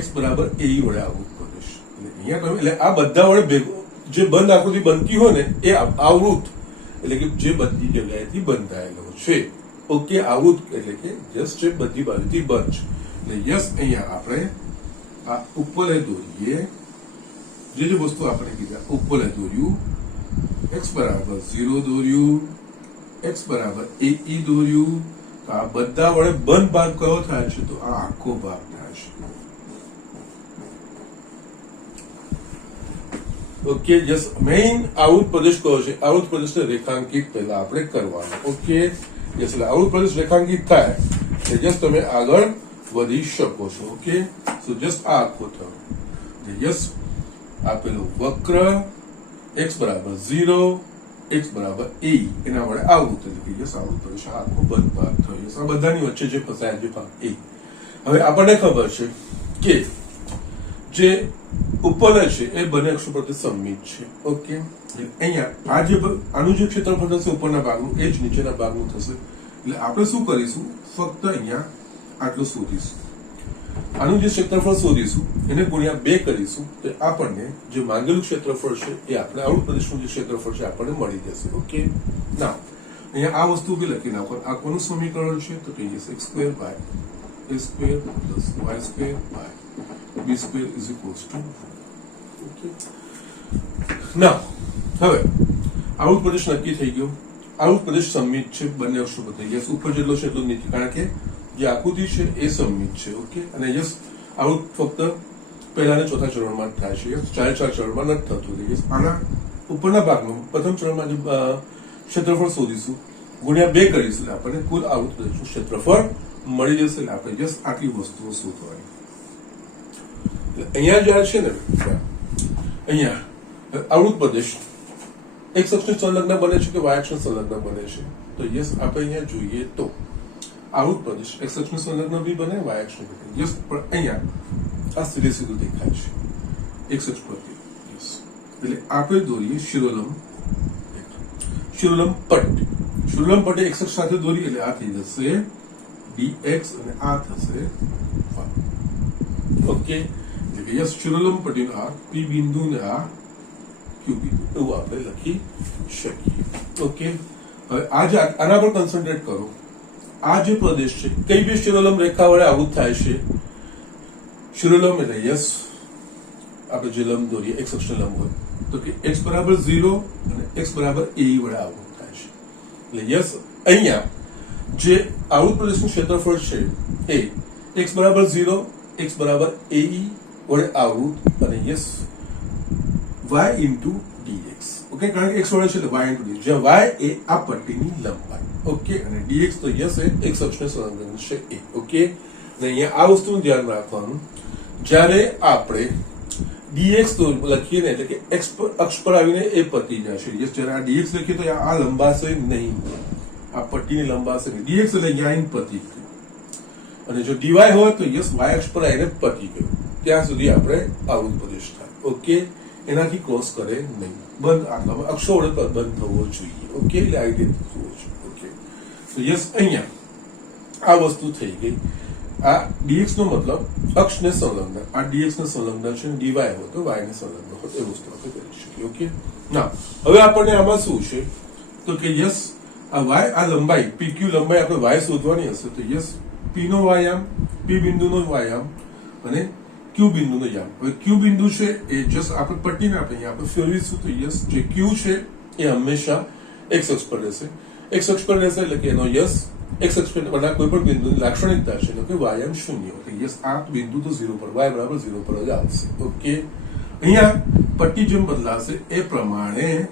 x બરાબર AE વડે આવું પ્રદેશ. એટલે અહીંયા તમે એટલે આ બધા વડે ભેગો જે બંધ આકૃતિ બનતી હોય ને એ આવૃત એટલે કે જે બધી જગ્યાએથી બંધાયેલો છે. ઓકે, આવૃત એટલે કે જસ્ટ જે બધી બાજુથી બંધ છે. એટલે યસ અહીંયા આપણે આ ઉપલે દોરીએ જે વસ્તુ આપણે કીધા ઉપલે દોર્યું x બરાબર 0 દોર્યું, x બરાબર AE દોર્યું. તો આ બધા વડે બંધ ભાગ કયો થાય છે? તો આ આખો ભાગ થાય છે. ઓકે, જસ મેઇન આવૃત પ્રદેશ કયો છે? આવૃત પ્રદેશને રેખાંકિત પહેલા આપણે કરવાનો. ઓકે, યસ, એટલે આવૃત પ્રદેશ રેખાંકિત થાય એટલે જસ તમે આગળ વધી શકો છો. ઓકે, સો જસ્ટ આ આખો થયો. યસ, આપેલો વક્ર x બરાબર 0, x બરાબર a એના વડે આવૃત એટલે કે યસ આવૃત પ્રદેશ આખો બંધ ભાગ થયો. યસ, આ બધાની વચ્ચે જે ફસાય જે ભાગ a. હવે આપણને ખબર છે કે જે ઉપલે છે એ બંને અક્ષો પ્રત્યે સમમિત છે. ઓકે, અહીંયા આ જે આનું જે ક્ષેત્રફળ થશે ઉપરના ભાગનું એ જ નીચેના ભાગનું થશે. એટલે આપણે શું કરીશું? ફક્ત અહીંયા આટલું શોધીશું. આનું જે ક્ષેત્રફળ શોધીશું એને ગુણ્યા 2 કરીશું તો આપણને જે માંગેલું ક્ષેત્રફળ છે એ આપણે આવૃત પ્રદેશનું જે ક્ષેત્રફળ છે આપણને મળી જશે. ઓકે, ના અહીંયા આ વસ્તુ બી લખી નાખો. આ કોનું સમીકરણ છે? તો કહીએ x² by a² plus y² by b² is equals to. Okay, ના હવે આવૃત પ્રદેશ નક્કી થઈ ગયો. આવૃત પ્રદેશ સમમિત છે બંને અક્ષો પર. યસ, ઉપર જેટલો છે એટલો નથી કારણ કે જે આકૃતિ છે એ સમમિત છે. ઓકે, અને યસ આવૃત ફક્ત પહેલા અને ચોથા ચરણમાં થાય છે. યસ, 4 ચરણમાં નથી થતું. યસ, આના ઉપરના ભાગનું પ્રથમ ચરણમાં જે ક્ષેત્રફળ શોધીશું ગુણ્યા 2 કરીશું એટલે આપણને કુલ આવૃત પ્રદેશનું ક્ષેત્રફળ મળી જશે. એટલે આપણે યસ આટલી વસ્તુઓ શોધવાની. અહીંયા જયારે છે ને અહીંયા આવૃત પ્રદેશ x અક્ષને સંલગ્ન બને છે કે y અક્ષને સંલગ્ન બને છે? તો યસ આપણે અહીંયા જોઈએ તો આવૃત પ્રદેશ x અક્ષને સંલગ્ન બી બને, y અક્ષને બને. યસ, પણ અહીંયા આ સીધે સીધું દેખાય છે x અક્ષ પરથી. યસ, એટલે આપણે દોરીએ શિરોલંબ પટ્ટી. શિરોલંબ પટ્ટી x અક્ષ સાથે દોરી એટલે આ થઈ જશે dx અને આ થશે y. ઓકે, એટલે યસ શિરોલંબ પટ્ટીનો આ p બિંદુ ને આ q બિંદુ એવું આપણે લખી શકીએ. ઓકે, હવે આના પર કોન્સન્ટ્રેટ કરો. આ જે પ્રદેશ છે કઈ બી શિરોલંબ રેખા વડે આવૃત થાય છે? શિરોલંબ એટલે યસ આપણે જે લંબ દોરીએ x અક્ષને લંબ હોય તો કે x બરાબર 0 અને x બરાબર a વડે આવૃત થાય છે. એટલે યસ અહીંયા જે આવૃત પ્રદેશનું ક્ષેત્રફળ છે એ x બરાબર 0, x બરાબર a વડે આવૃત અને yes y into dx. Okay, કારણ કે x વડે છે એટલે y ઇન્ટુ dx, જ્યાં y એ આ પટ્ટીની લંબાઈ. ઓકે, અને dx તો યસ એ x અક્ષને સંલગ્ન છે એ. ઓકે, અને અહીંયા આ વસ્તુનું ધ્યાન રાખવાનું જ્યારે આપણે dx તો લખીએ ને એટલે કે x અક્ષ પર આવીને એ પતી જશે. યસ, જ્યારે આ dx લખીએ તો આ લંબાશે નહીં, આ પટ્ટીની લંબાશે નહીં. dx એટલે અહીંયા પતી ગયું અને જો dy હોય તો યસ y અક્ષ પર આવીને પતી ગયું. ત્યાં સુધી આપણે આવૃત પ્રદેશ થાય. ઓકે, એનાથી ક્રોસ કરે નહીં, બંધ આટલા અક્ષો વડે બંધ થવો જોઈએ. ઓકે, એટલે આ રીતે થવો જોઈએ. ઓકે, તો યસ અહીંયા આ વસ્તુ થઈ ગઈ. આ dx નો મતલબ અક્ષને સંલગ્ન, આ dx ને સંલગ્ન છે, dy હોય તો y ને સંલગ્ન હોય એ વસ્તુ આપણે કરી શકીએ. ઓકે, ના હવે આપણને આમાં શું છે તો કે યસ આ y આ લંબાઈ pq લંબાઈ આપણે y શોધવાની હશે તો યસ p નો વ્યાયામ, p બિંદુનો વ્યાયામ અને q બિંદુનો યામ. હવે q બિંદુ છે એ જસ્ટ આપણે પટ્ટીને આપણે ફેરવીશું તો યસ જે q છે એ હંમેશા x અક્ષ પર રહેશે. x અક્ષ પર રહેશે એટલે કે એનો યસ x અક્ષ પર બના કોઈ પણ બિંદુની લાક્ષણિકતા છે તો કે વ્યાયામ 0. એટલે યસ આ બિંદુ તો 0 પર, y બરાબર 0 પર જ આવશે. ઓકે, અહીંયા પટ્ટી જેમ બદલાશે એ પ્રમાણે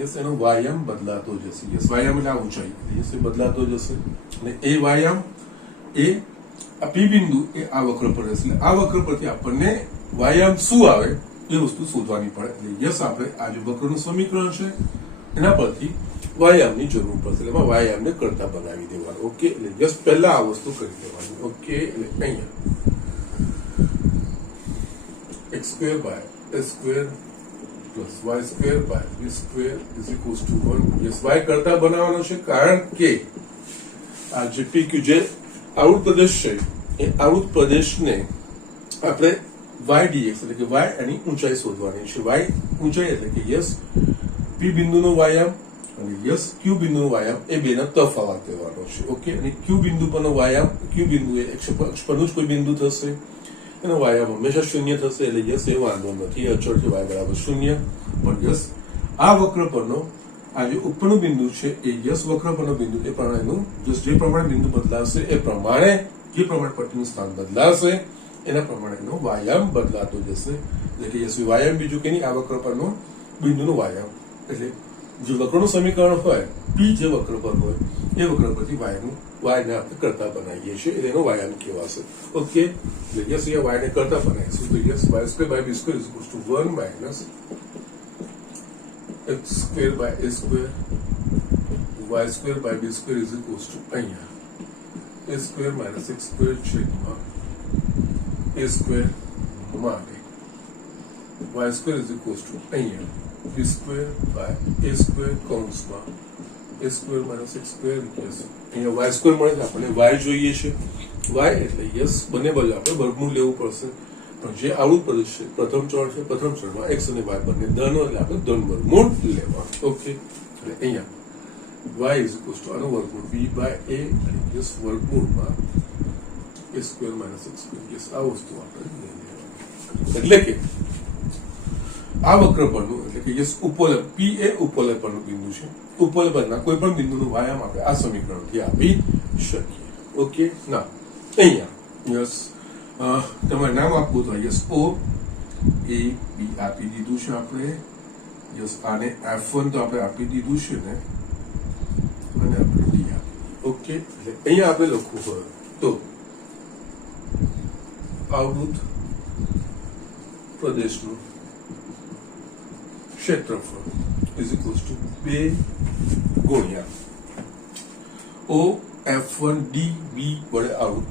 યસ એનો વ્યાયામ બદલાતો જશે. યસ વ્યાયામ એટલે આ ઊંચાઈ યસ એ બદલાતો જશે અને એ વ્યાયામ એ આ p બિંદુ એ આ વક્ર પર રહેશે. એટલે આ વક્ર પરથી આપણને વ્યાયામ શું આવે એ વસ્તુ શોધવાની પડે. એટલે યસ આપણે આ જે વક્રનું સમીકરણ છે એના પરથી વ્યાયામની જરૂર પડશે. એટલે એમાં વ્યાયામને કરતા બનાવી દેવાનું. ઓકે, એટલે યસ પહેલા આ વસ્તુ કરી દેવાની. ઓકે, એટલે અહીંયા x² by a² plus y² by b² is equals to 1. Yes y કરતા બનાવવાનો છે કારણ કે આ જે pq જે આવૃત પ્રદેશ છે એ આવૃત પ્રદેશને આપણે વાય ડીએક્સ એટલે કે વાય એની ઊંચાઈ શોધવાની છે. વાય ઊંચાઈ એટલે કે યસ પી બિંદુનો વાયામ અને યસ ક્યુ બિંદુનો વાયામ એ બેના તફાવત લેવાનો છે. ઓકે, અને ક્યુ બિંદુ પરનો વાયામ, ક્યુ બિંદુ એ અક્ષ પરનું જ કોઈ બિંદુ થશે, એનો વાયામ હંમેશા શૂન્ય થશે એટલે યસ એ વાંધો નથી, અચળ છે વાય બરાબર શૂન્ય. પણ યસ આ વક્ર પરનો આ જે ઉપરનું બિંદુ છે એ યસ વક્ર પરનો બિંદુ એ પ્રમાણેનું જે પ્રમાણે બિંદુ બદલાશે એ પ્રમાણે જે પ્રમાણે પટ્ટીનું સ્થાન બદલાશે એના પ્રમાણેનો વાયામ બદલાતો જશે. એટલે કે યસ વાયામ બીજું કે નહીં, આ વક્ર પરનો બિંદુનો વાયામ. એટલે જે વક્રનું સમીકરણ હોય પી જે વક્ર પર હોય એ વક્ર પરથી વાયને આપણે કરતા બનાવીએ છીએ એટલે એનો વાયામ કહેવાશે. ઓકે, એટલે યસ અહીંયા વાયને કરતા બનાવીશું તો yes y square by b square is equals to 1 minus x square by a square y square by b square is equals to અહીંયા a square minus x square છેદમાં a square માટે y square is equals to અહીંયા b square by a square કૌંસમાં a square minus x square yes અહીંયા y square મળે છે, આપણે y જોઈએ છે. y એટલે યસ બંને બાજુ આપણે વર્ગમૂળ લેવું પડશે, પણ જે આવું પ્રદેશ છે પ્રથમ ચરણ છે, પ્રથમ ચરણમાં x અને y બંને ધન એટલે આપણે ધન વર્ગમૂળ લેવાનું. ઓકે, એટલે અહીંયા y ઇઝ ઇક્વલ્સ ટુ આનો વર્ગમૂળ b બાય a અને યસ વર્ગમૂળમાં a square minus x square yes આ વસ્તુ આપણે લઈ લેવાની. એટલે કે આ વક્ર પરનું એટલે કે યસ ઉપોલય p એ ઉપોલય પરનું બિંદુ છે, ઉપોલય પરના કોઈ પણ બિંદુનું વાયામ આપણે આ સમીકરણથી આપી શકીએ. ઓકે, ના અહીંયા યસ તમારે નામ આપવું તો યસ ઓ એ બી આપી દીધું છે આપણે. યસ આને F1 તો આપણે આપી દીધું છે ને, અને આપણે ડી આપી. ઓકે, એટલે અહીંયા આપણે લખવું હોય તો આવૃત પ્રદેશનું ક્ષેત્રફળ ઇઝ ઇક્વલ્સ ટુ 2 ગુણ્યા ઓ F1 ડી બી વડે આવૃત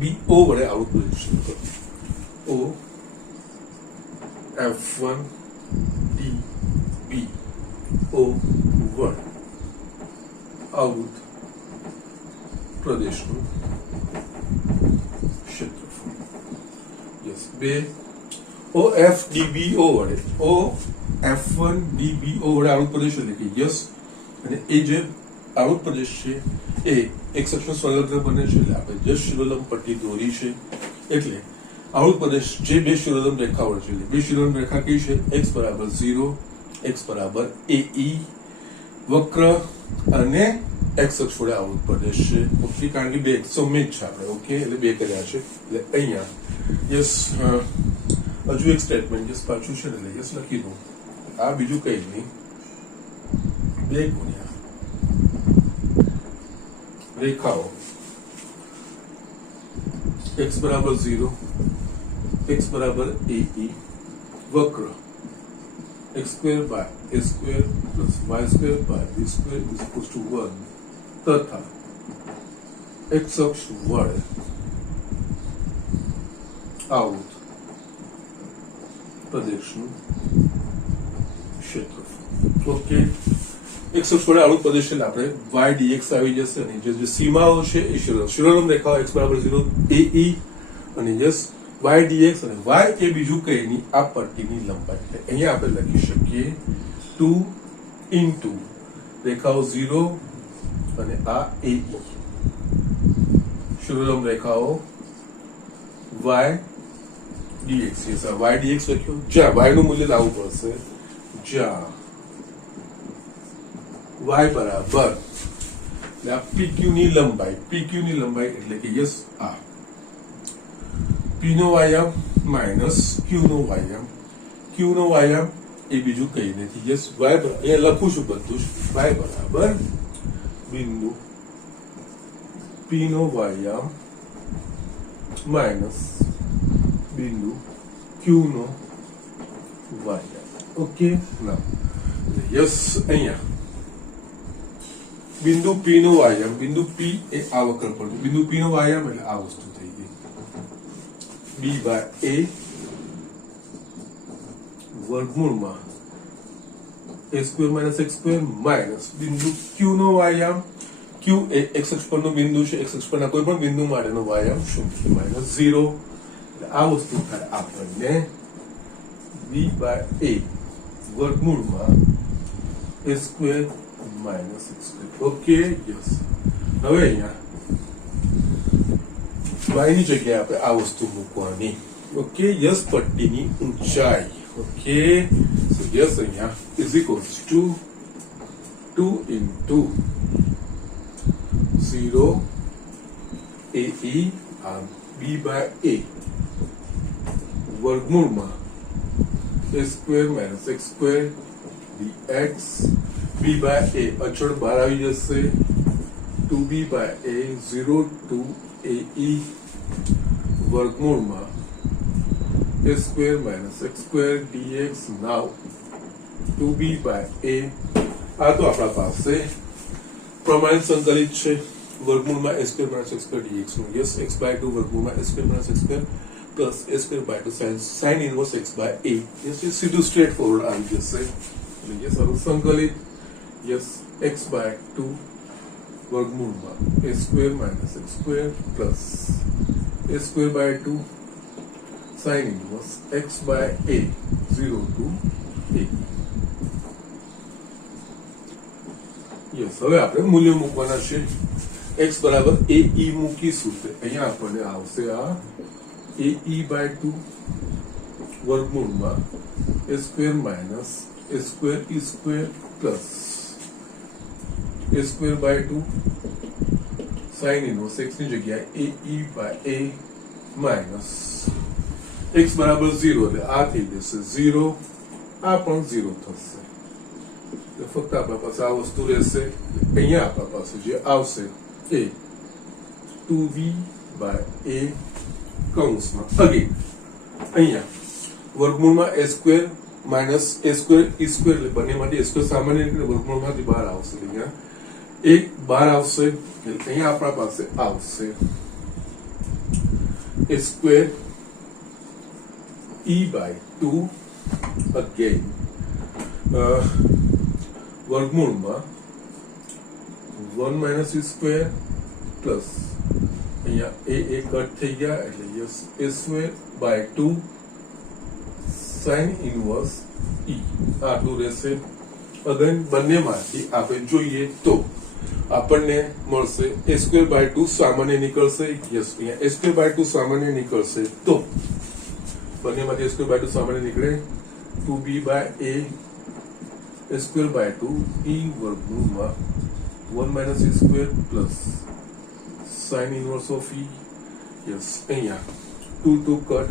BO વડે આવૃત પ્રદેશ ક્ષેત્રફળ O F1 D B O વડે આવૃત પ્રદેશનું ક્ષેત્રફળ. યસ બે O F D B O વડે O F1 D B O વડે આવૃત પ્રદેશ એટલે કે યસ, અને એ જે આવૃત પ્રદેશ છે એ એક અક્ષનું સંલગ્ન બને છે એટલે આપણે જે શિરોલંબ પટ્ટી દોરી છે એટલે આવૃત પ્રદેશ જે બે શિરોલંબ રેખાઓ છે એટલે બે શિરોલંબ રેખા કઈ છે x બરાબર 0 x બરાબર AE વક્ર અને x અક્ષ વડે આવૃત પ્રદેશ છે. ઓકે, કારણ કે બે સંમિત છે આપણે. ઓકે, એટલે બે કર્યા છે એટલે અહીંયા યસ હજુ એક સ્ટેટમેન્ટ યસ પાછું છે એટલે યસ લખી દઉં. આ બીજું કઈ નહીં, 2 ગુણ્યા રેખાઓ x બરાબર 0 x બરાબર AE વક્ર x square by a square plus y square by b square is equals to 1 તથા x અક્ષ વડે આવૃત પ્રદેશનું ક્ષેત્રફળ. ઓકે, x અક્ષ વડે આવૃત પ્રદેશ એટલે આપણે y dx આવી જશે, અને જે સીમાઓ છે એ શિરોલંબ રેખાઓ x બરાબર 0 AE અને યસ y dx અને y એ બીજું કઈ નહીં આ પટ્ટીની લંબાઈ. એટલે અહીંયા આપણે લખી શકીએ 2 ઇન્ટુ રેખાઓ 0 અને આ AE શિરોલંબ રેખાઓ y dx. યસ આ y dx લખ્યું, જ્યાં y નું મૂલ્ય લાવવું પડશે, જ્યાં y બરાબર PQ ની લંબાઈ, PQ ની લંબાઈ એટલે કે યસ આ P નો વાયામ માઇનસ Q નો વાયામ, Q નો વાયામ એ બીજું કઈ નથી યસ y બરાબર, અહીંયા લખું છું બધું જ, y બરાબર બિંદુ P નો વાયામ માઇનસ બિંદુ Q નો વાયામ. ઓકે, ના યસ અહીંયા બિંદુ P નો વાયામ, બિંદુ P એ આ વક્ર પરનું બિંદુ P નો વાયામ એટલે આ વસ્તુ થઈ ગઈ b બાય a વર્ગમૂળમાં a square minus x square minus બિંદુ Q નો વાયામ, Q એ x અક્ષ પરનું બિંદુ છે, x અક્ષ પરના કોઈ પણ બિંદુ માટેનો વાયામ 0 માઇનસ 0 આ વસ્તુ થાય આપણને b/a વર્ગમૂળમાં a square minus x square. Okay, yes. હવે અહીંયા y ની જગ્યાએ આપણે આ વસ્તુ મૂકવાની. ઓકે, યસ, પટ્ટીની ઊંચાઈ. ઓકે, સો યસ અહીંયા is equals two 2 into 0 AE b/a વર્ગમૂળમાં a square minus x square dx b/a અચળ બહાર આવી જશે 2b/a 0 to AE વર્ગમૂળમાં a square minus x square dx now 2b/a આ તો આપણા પાસે પ્રમાણિત સંકલિત છે વર્ગમૂળમાં a square minus x square dx નું. યસ, x/2 વર્ગમૂળમાં a square minus x square plus a square by 2 sin inverse x/a. Yes, એ સીધું સ્ટ્રેટ ફોરવર્ડ આવી જશે. યસ, આનું સંકલિત યસ x/2 વર્ગમૂળમાં a square minus x square plus a square by 2 sin inverse x/a 0 to a. Yes, હવે આપણે મૂલ્ય મૂકવાના છે. x બરાબર ae મૂકીશું તો અહીંયા આપણને આવશે આ ae/2 વર્ગમૂળમાં a square minus a square e square plus a square by 2 sin inverse x ની જગ્યાએ ae/a માઇનસ x બરાબર 0 એટલે આ થઈ જશે 0, આ પણ 0 થશે. ફક્ત આપણા પાસે આ વસ્તુ રહેશે. અહીંયા આપણા પાસે જે આવશે એ 2b/a કૌંસમાં અગેન અહીંયા વર્ગમૂળમાં a square minus a square e square એટલે બંનેમાંથી a સ્ક્વેર સામાન્ય રીતે વર્ગમૂળમાંથી બહાર આવશે. અહીંયા એક બહાર આવશે એટલે અહીંયા આપણા પાસે આવશે a સ્ક્વેર e/2 અગેન વર્ગમૂળમાં 1 માઇનસ e સ્ક્વેર પ્લસ અહીંયા a કટ થઈ ગયા એટલે yes a square by 2 sin inverse e આટલું રહેશે. અગેન બંનેમાંથી આપણે જોઈએ તો આપણને મળશે a સ્ક્વેર બાય 2 સામાન્ય નીકળશે. યસ, અહીંયા a સ્ક્વેર બાય 2 સામાન્ય નીકળશે તો બંનેમાંથી a સ્ક્વેર બાય 2 સામાન્ય નીકળે 2b/a a square by 2 e વર્ગમૂળમાં 1 minus e square plus sin inverse of e. Yes, અહીંયા 2 2 કટ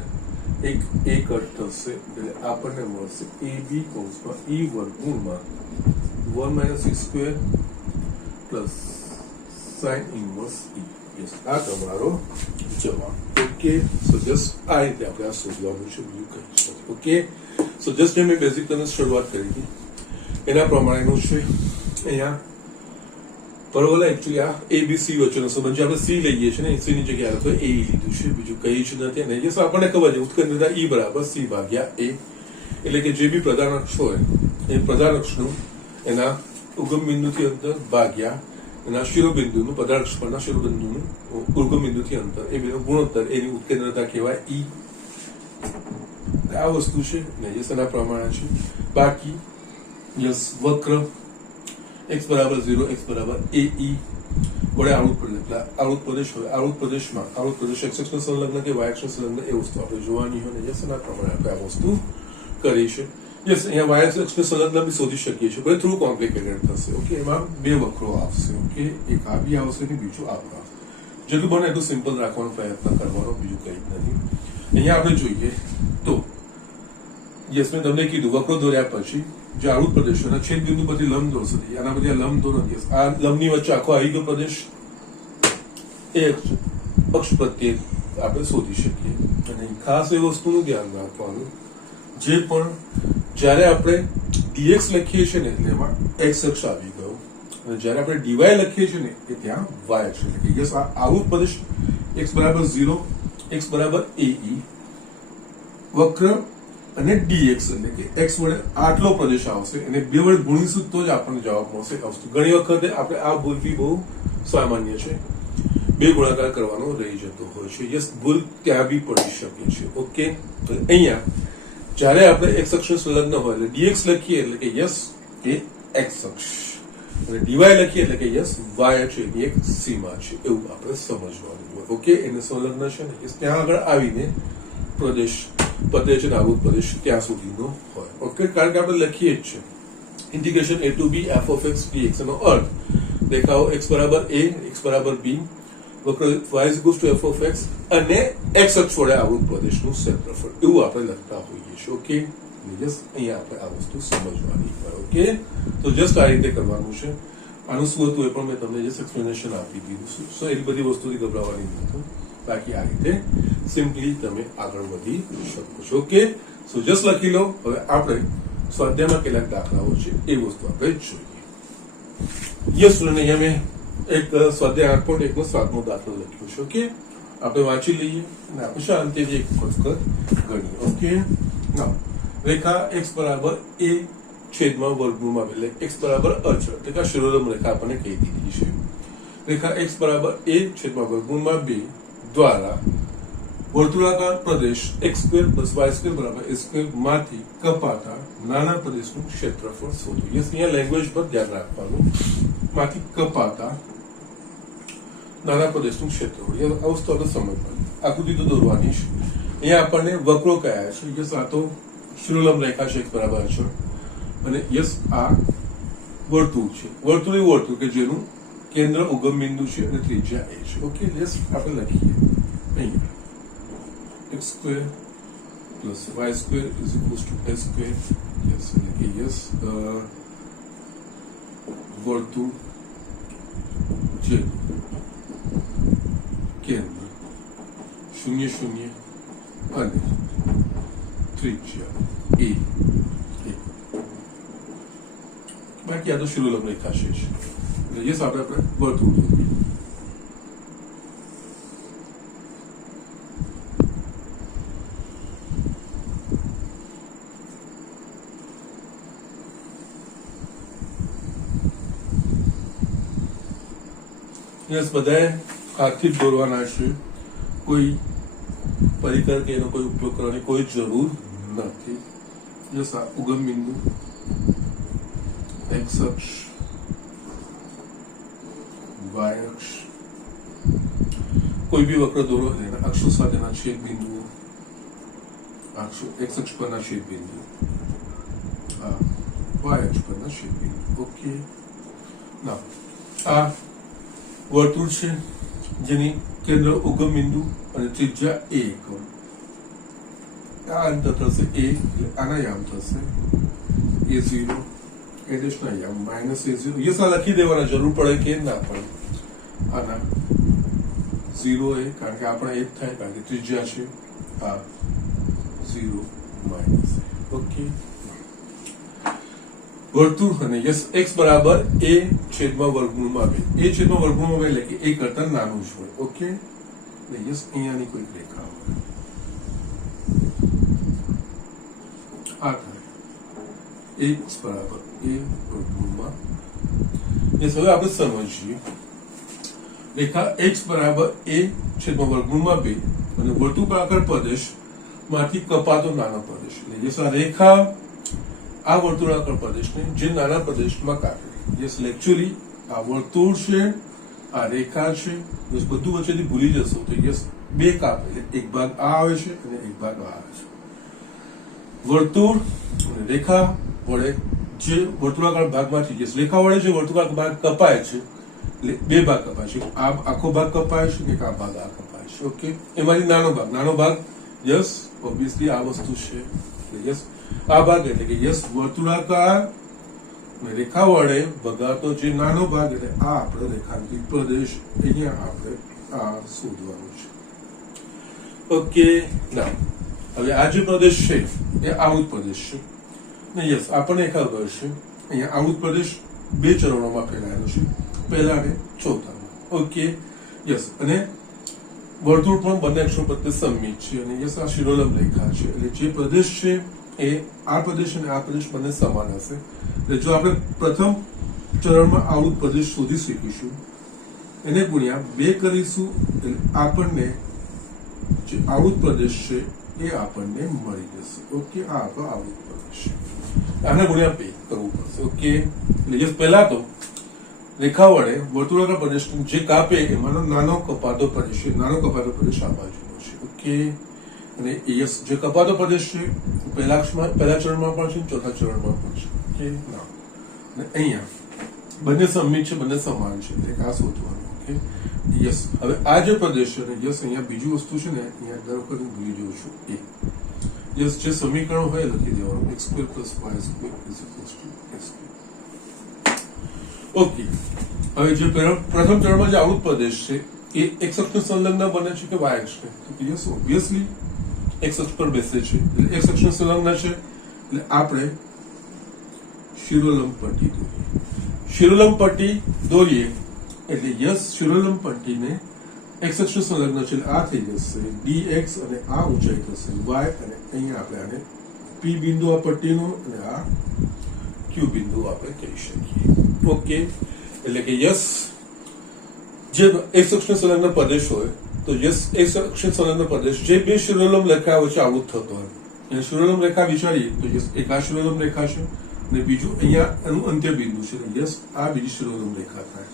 એક a કટ થશે એટલે આપણને મળશે ab કૌંસમાં e વર્ગમૂળમાં 1 minus e square plus sin inverse e. Yes, આ તમારો જવાબ. ઓકે, સો જસ્ટ આ રીતે આપણે આ શોધવાનું છે, બીજું કંઈ છે. ઓકે, સો જસ્ટ મેં બેઝિક તમને શરૂઆત કરી હતી એના પ્રમાણેનું છે. અહીંયા બરોબર, એકચ્યુઅલી આ abc વચ્ચેનો સંબંધ જે આપણે c લઈએ છીએ ને c ની જગ્યાએ લખો a લીધું છે, બીજું કઈ જ નથી. અને જે આપણને ખબર છે ઉત્કેન્દ્રતા e બરાબર c ભાગ્યા a, એટલે કે જે બી પ્રધાન અક્ષ હોય એ પ્રધાન અક્ષનું એના ઉગમ બિંદુથી અંતર ભાગ્યા એના શિરોબિંદુનું પ્રધાન અક્ષ પરના શિરોબિંદુનું ઉગમ બિંદુથી અંતર, એ બેનો ગુણોત્તર, એની ઉત્કેન્દ્રતા કહેવાય e. આ વસ્તુ છે ને યસ એના પ્રમાણે છે. બાકી યસ વક્ર x બરાબર 0 x બરાબર ae વડે આવૃત પ્રદેશ, એટલે આવૃત પ્રદેશ હોય, આવૃત પ્રદેશમાં આવૃત પ્રદેશ x અક્ષને સંલગ્ન કે y અક્ષને સંલગ્ન એ વસ્તુ આપણે જોવાની હોય ને યસ એના પ્રમાણે આપણે આ વસ્તુ કરી છે. યસ, અહીંયા y અક્ષને સંલગ્ન બી શોધી શકીએ છીએ, પણ થોડું કોમ્પ્લિકેટેડ થશે. ઓકે, એમાં બે વક્રો આવશે. ઓકે, એક આ બી આવશે ને બીજું આ આવશે. જેટલું બને એટલું સિમ્પલ રાખવાનો પ્રયત્ન કરવાનો, બીજું કંઈ નથી. અહીંયા આપણે જોઈએ તો યસ મેં તમને કીધું વક્રો દોર્યા પછી જે આવૃત પ્રદેશોના છેદ બિંદુ બધી લંબ દોરશે. આના બધી આ લંબ દોરો. યસ, આ લંબની વચ્ચે આખો આવી ગયો પ્રદેશ, એ અક્ષ પ્રત્યે આપણે શોધી શકીએ. અને ખાસ એ વસ્તુનું ધ્યાન રાખવાનું, જે પણ જ્યારે આપણે dx લખીએ છીએ ને એટલે એમાં x અક્ષ આવી ગયો, અને જ્યારે આપણે dy લખીએ છીએ ને એ ત્યાં y અક્ષ. એટલે કે યસ આ આવૃત પ્રદેશ x બરાબર 0 x બરાબર ae વક્ર અને dx એટલે કે x વડે આટલો પ્રદેશ આવશે અને બે વડે ગુણીશું તો જ આપણને જવાબ મળશે. ઘણી વખતે આપણે આ ભૂલથી બહુ સામાન્ય છે. બે ગુણાકાર કરવાનો રહી જતો હોય છે. યસ, ભૂલ ત્યાં બી પડી શકે છે. ઓકે, તો અહીંયા જ્યારે આપણે એક્સ અક્ષ સંલગ્ન હોય એટલે ડીએક્સ લખીએ એટલે કે યસ એ એક્સ અક્ષ, અને ડીવાય લખીએ એટલે કે યસ વાય અક્ષ એની એક સીમા છે, એવું આપણે સમજવાનું હોય. ઓકે, એને સંલગ્ન છે ને યસ ત્યાં આગળ આવીને પ્રદેશ પદે છે ને આવૃત પ્રદેશ ત્યાં સુધીનો હોય. ઓકે, કારણ કે આપણે લખીએ જ છે integration a to b f of x dx નો અર્થ દેખાવો x બરાબર a, x બરાબર b, વક્ર y is equals to f of x અને x અક્ષ વડે આવૃત પ્રદેશનું ક્ષેત્રફળ, એવું આપણે લખતા હોઈએ છીએ. ઓકે, જસ્ટ અહીંયા આપણે આ વસ્તુ સમજવાની હોય. ઓકે, તો જસ્ટ આ રીતે કરવાનું છે. આનું શું હતું એ પણ મેં તમને જસ્ટ એક્સપ્લેનેશન આપી દીધું છે. સો એ બધી વસ્તુથી ગભરાવાની નથી, બાકી આ રીતે સિમ્પલી તમે આગળ વધી શકો છો. ઓકે, સો જસ્ટ લખી લો. હવે આપણે સ્વાધ્યાયમાં કેટલાક દાખલાઓ છે એ વસ્તુ આપણે જોઈએ. યસ સ્ટુડન્ટ, અહીંયા મેં એક સ્વાધ્યાય 8.1 નો 7મો દાખલો લખ્યો છે. ઓકે, આપણે વાંચી લઈએ અને આપણે શાંતિથી એક વખત ગણીએ. ઓકે, ના રેખા x બરાબર a છેદમાં વર્ગમૂળમાં એટલે x બરાબર અચળ એટલે કે શિરોલંબ રેખા આપણને કહી દીધી છે. રેખા x બરાબર a છેદમાં વર્ગમૂળમાં 2 દ્વારા વર્તુળાકાર પ્રદેશ x² + y² બરાબર a² માંથી કપાતા નાના પ્રદેશનું ક્ષેત્રફળ શોધો. યસ, અહીંયા લેંગ્વેજ પર ધ્યાન રાખવાનું. માંથી કપાતા નાના પ્રદેશનું ક્ષેત્રફળ, આ વસ્તુ આપણે સમજવાની. આકૃતિ તો દોરવાની છે. અહીંયા આપણને વક્રો કયા છે? યસ, આ તો શિરોલંબ રેખા છે x બરાબર અચળ, અને યસ આ વર્તુળ છે. વર્તુળ એવું વર્તુળ કે જેનું કેન્દ્ર ઉગમ બિંદુ છે અને ત્રિજ્યા a છે. ઓકે, યસ આપણે લખીએ અહીંયા x² + y² = a². યસ, એટલે કે યસ વર્તુળ જે કેન્દ્ર 0 0 અને ત્રિજ્યા a. બાકી આ તો શિરોલંબ રેખા છે. યસ, આપણે વર્તુળ દોરીએ. યસ, બધાએ હાથથી જ દોરવાના છે. કોઈ પરિકર કે એનો કોઈ ઉપયોગ કરવાની કોઈ જરૂર નથી. યસ, આ ઉગમ બિંદુ x અક્ષ, y અક્ષ, કોઈ બી વક્ર દોરો એના અક્ષો સાથેના છેદ બિંદુઓ, અક્ષો x અક્ષ પરના છેદ બિંદુ, y અક્ષ પરના છેદ બિંદુ. ઓકે, ના આ વર્તુળ છે જેની કેન્દ્ર ઉગમ બિંદુ અને ત્રિજ્યા a એકમ. આ અંતર થશે a એટલે આના યામ થશે a0, a' ના યામ -a0. યસ, આ લખી દેવાના, જરૂર પડે કે ના પડે. આના 0 a, કારણ કે આપણે 1 થાય કારણ કે ત્રિજ્યા છે આ 0 - a. ઓકે, વર્તુળ અને યસ x બરાબર a છેદમાં વર્ગમૂળમાં 2. a છેદમાં વર્ગમૂળમાં 2 એટલે કે a કરતા નાનું જ હોય. ઓકે, યસ અહીંયાની કોઈ રેખા હોય આ થાય x બરાબર a વર્ગમૂળમાં. યસ, હવે આપણે સમજીએ રેખા x બરાબર a છેદમાં વર્ગમૂળમાં 2 અને વર્તુળાકાર પ્રદેશ માંથી કપાતો નાનો પ્રદેશ. એટલે યસ આ રેખા આ વર્તુળાકાર પ્રદેશને જે નાના પ્રદેશમાં કાપે. યસ, એકચ્યુઅલી આ વર્તુળ છે, આ રેખા છે. યસ, બધું વચ્ચેથી ભૂલી જશો તો યસ બે કાપે, એક ભાગ આ આવે છે અને એક ભાગ આ આવે છે. વર્તુળ અને રેખા વડે જે વર્તુળાકાર ભાગમાંથી યસ રેખા વડે જે વર્તુળાકાર ભાગ કપાય છે એટલે બે ભાગ કપાય છે. આ આખો ભાગ કપાય છે, એક આ ભાગ આ કપાય છે. ઓકે, એમાંથી નાનો ભાગ યસ ઓબ્વિયસલી આ વસ્તુ છે. યસ, આ ભાગ એટલે કે યસ વર્તુળાકાર રેખા વડે ભગાતો જે નાનો ભાગ એટલે આ આપણો રેખાંકિત પ્રદેશ. અહીંયા આપણે આ શોધવાનું છે. ઓકે, ના હવે આ જે પ્રદેશ છે એ આવૃત પ્રદેશ છે ને. યસ, આપણને ખબર છે અહીંયા આવૃત પ્રદેશ બે ચરણોમાં ફેલાયેલો છે, પહેલા અને ચોથામાં. ઓકે, યસ, અને વર્તુળ પણ બંને અક્ષો પ્રત્યે સમમિત છે અને યસ આ શિરોલંબ રેખા છે. એટલે જે પ્રદેશ છે એ આ પ્રદેશ અને આ પ્રદેશ બંને સમાન હશે. એટલે જો આપણે પ્રથમ ચરણમાં આવૃત પ્રદેશ શોધી શીખીશું એને ગુણ્યા 2 કરીશું એટલે આપણને જે આવૃત પ્રદેશ છે એ આપણને મળી જશે. ઓકે, આ આપણો આવૃત પ્રદેશ છે. આને ગુણ્યા 2 કરવું પડશે. ઓકે, એટલે પહેલા તો રેખા વડે વર્તુળાકાર પ્રદેશ જે કાપે એમાંનો નાનો કપાતો પ્રદેશ છે. નાનો કપાતો પ્રદેશ આ બાજુનો છે. ઓકે, અને યસ જે કપાતો પ્રદેશ છે પહેલા ચરણમાં પણ છે, ચોથા ચરણમાં પણ છે. ઓકે, ના અને અહીંયા બંને સમમિત છે, બંને સમાન છે, એટલે આ શોધવાનું. Okay, yes. હવે આ જે પ્રદેશ છે ને યસ, અહીંયા બીજું વસ્તુ છે ને, અહીંયા દર વખત હું ભૂલી જઉં છું. યસ, જે સમીકરણ હોય લખી દેવાનું x² + y² = x². ઓકે, હવે જે પ્રથમ ચરણમાં જે આવૃત પ્રદેશ છે એ x અક્ષને સંલગ્ન બને છે કે y અક્ષને? તો યસ, ઓબ્વિયસલી x અક્ષ પર બેસે છે, એટલે x અક્ષને સંલગ્ન છે, એટલે આપણે શિરોલંબ પટ્ટી દોરીએ. શિરોલંબ પટ્ટી દોરીએ એટલે યસ, શિરોલંબ પટ્ટીને x અક્ષને સંલગ્ન છે, એટલે આ થઈ જશે dx અને આ ઊંચાઈ થશે y, અને અહીંયા આપણે આને p બિંદુ આ પટ્ટીનું અને આ q બિંદુ આપણે કહી શકીએ. ઓકે, એટલે કે યસ જે x અક્ષને સંલગ્ન પ્રદેશ હોય તો યસ x અક્ષને સંલગ્ન પ્રદેશ જે બે શિરોલંબ રેખા વચ્ચે આવૃત થતો હોય એને શિરોલંબ રેખા વિચારીએ તો યસ એક આ શિરોલંબ રેખા છે અને બીજું અહીંયા એનું અંત્ય બિંદુ છે. યસ, આ બીજી શિરોલંબ રેખા થાય.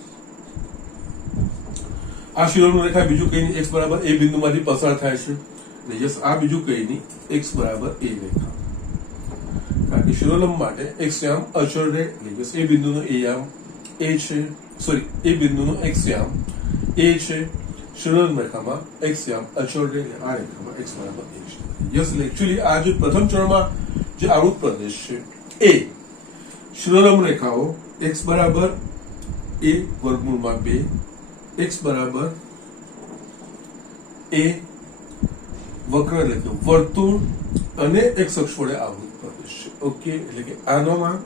આ શિરોલંબ રેખા બીજું કઈ નહીં, x બરાબર a બિંદુમાંથી પસાર થાય છે, એટલે યસ આ બીજું કઈ નહીં, x બરાબર a રેખા. કારણ કે શિરોલંબ માટે x યામ અચળ રહે, એટલે યસ એ બિંદુનો a યામ a છે, સોરી એ બિંદુનો x યામ a છે. શિરોલંબ રેખામાં x યામ અચળ રહે, એટલે આ રેખામાં x બરાબર a છે. યસ, એટલે એકચ્યુઅલી આ જે પ્રથમ ચરણમાં જે આવૃત પ્રદેશ છે એ શિરોલંબ રેખાઓ x બરાબર a વર્ગમૂળમાં 2, x બરાબર a વક્ર એટલે કે વર્તુળ અને x અક્ષ વડે આવૃત પ્રદેશ છે. ઓકે, એટલે કે આનોમાં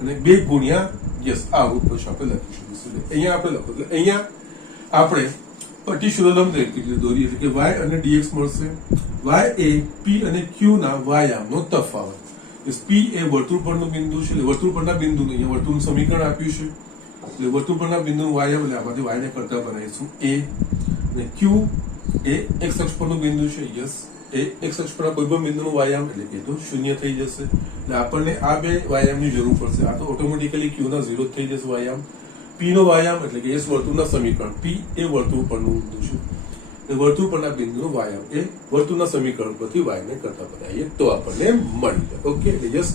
અને 2 ગુણ્યા યસ આવૃત પ્રદેશ આપણે લખી શકીશું. અહીંયા આપણે લખો એટલે અહીંયા આપણે પટ્ટી શિરોલંબ રેખા દોરી એટલે કે y અને dx મળશે. y એ p અને q ના y યામનો તફાવત. p એ વર્તુળ પરનું બિંદુ છે, એટલે વર્તુળ પરના બિંદુનું અહીંયા વર્તુળનું સમીકરણ આપ્યું છે, એટલે વર્તુળ પરના બિંદુનું y યામ, એટલે આમાંથી y ને કરતા બનાવીશું a, અને q એ x અક્ષ પરનું બિંદુ છે. યસ, એ x અક્ષ પરના કોઈ પણ બિંદુનું y યામ એટલે કે તો 0 થઈ જશે, એટલે આપણને આ બે y યામની જરૂર પડશે. આ તો ઓટોમેટિકલી q ના 0 થઈ જશે y યામ. p નો y યામ એટલે કે s વર્તુળના સમીકરણ, p એ વર્તુળ પરનું બિંદુ છે, એટલે વર્તુળ પરના બિંદુનું y યામ એ વર્તુળના સમીકરણ પરથી y ને કરતા બનાવીએ તો આપણને મળી જાય. ઓકે, એટલે યસ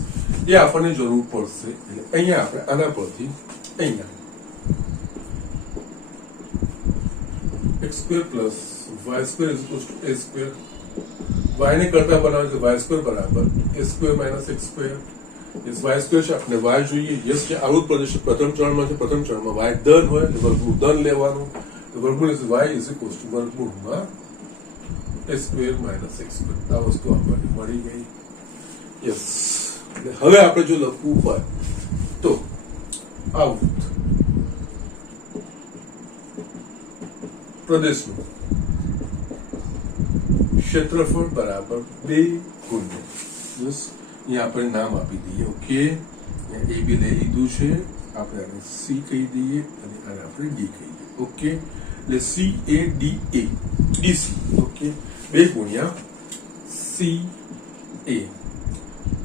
એ આપણને જરૂર પડશે, એટલે અહીંયા આપણે આના પરથી અહીંયા x² + y² = a², y ને કરતા બનાવે છે y² બરાબર a² - x². યસ, y² છે, આપણે y જોઈએ. યસ, જે આવૃત પ્રદેશ પ્રથમ ચરણમાં છે, પ્રથમ ચરણમાં y ધન હોય એટલે વર્ગમૂળ ધન લેવાનું, વર્ગમૂળ y = વર્ગમૂળમાં a² - x². આ વસ્તુ આપણને મળી ગઈ. યસ, હવે આપણે જો લખવું હોય તો આવૃત પ્રદેશનું ક્ષેત્રફળ બરાબર 2 ગુણ્યા યસ, અહીંયા આપણે નામ આપી દઈએ. ઓકે, a b લઈ લીધું છે, આપણે આને c કહી દઈએ અને આને આપણે d કહી દઈએ. ઓકે, એટલે c a d a dc. Okay, 2 ગુણ્યા c a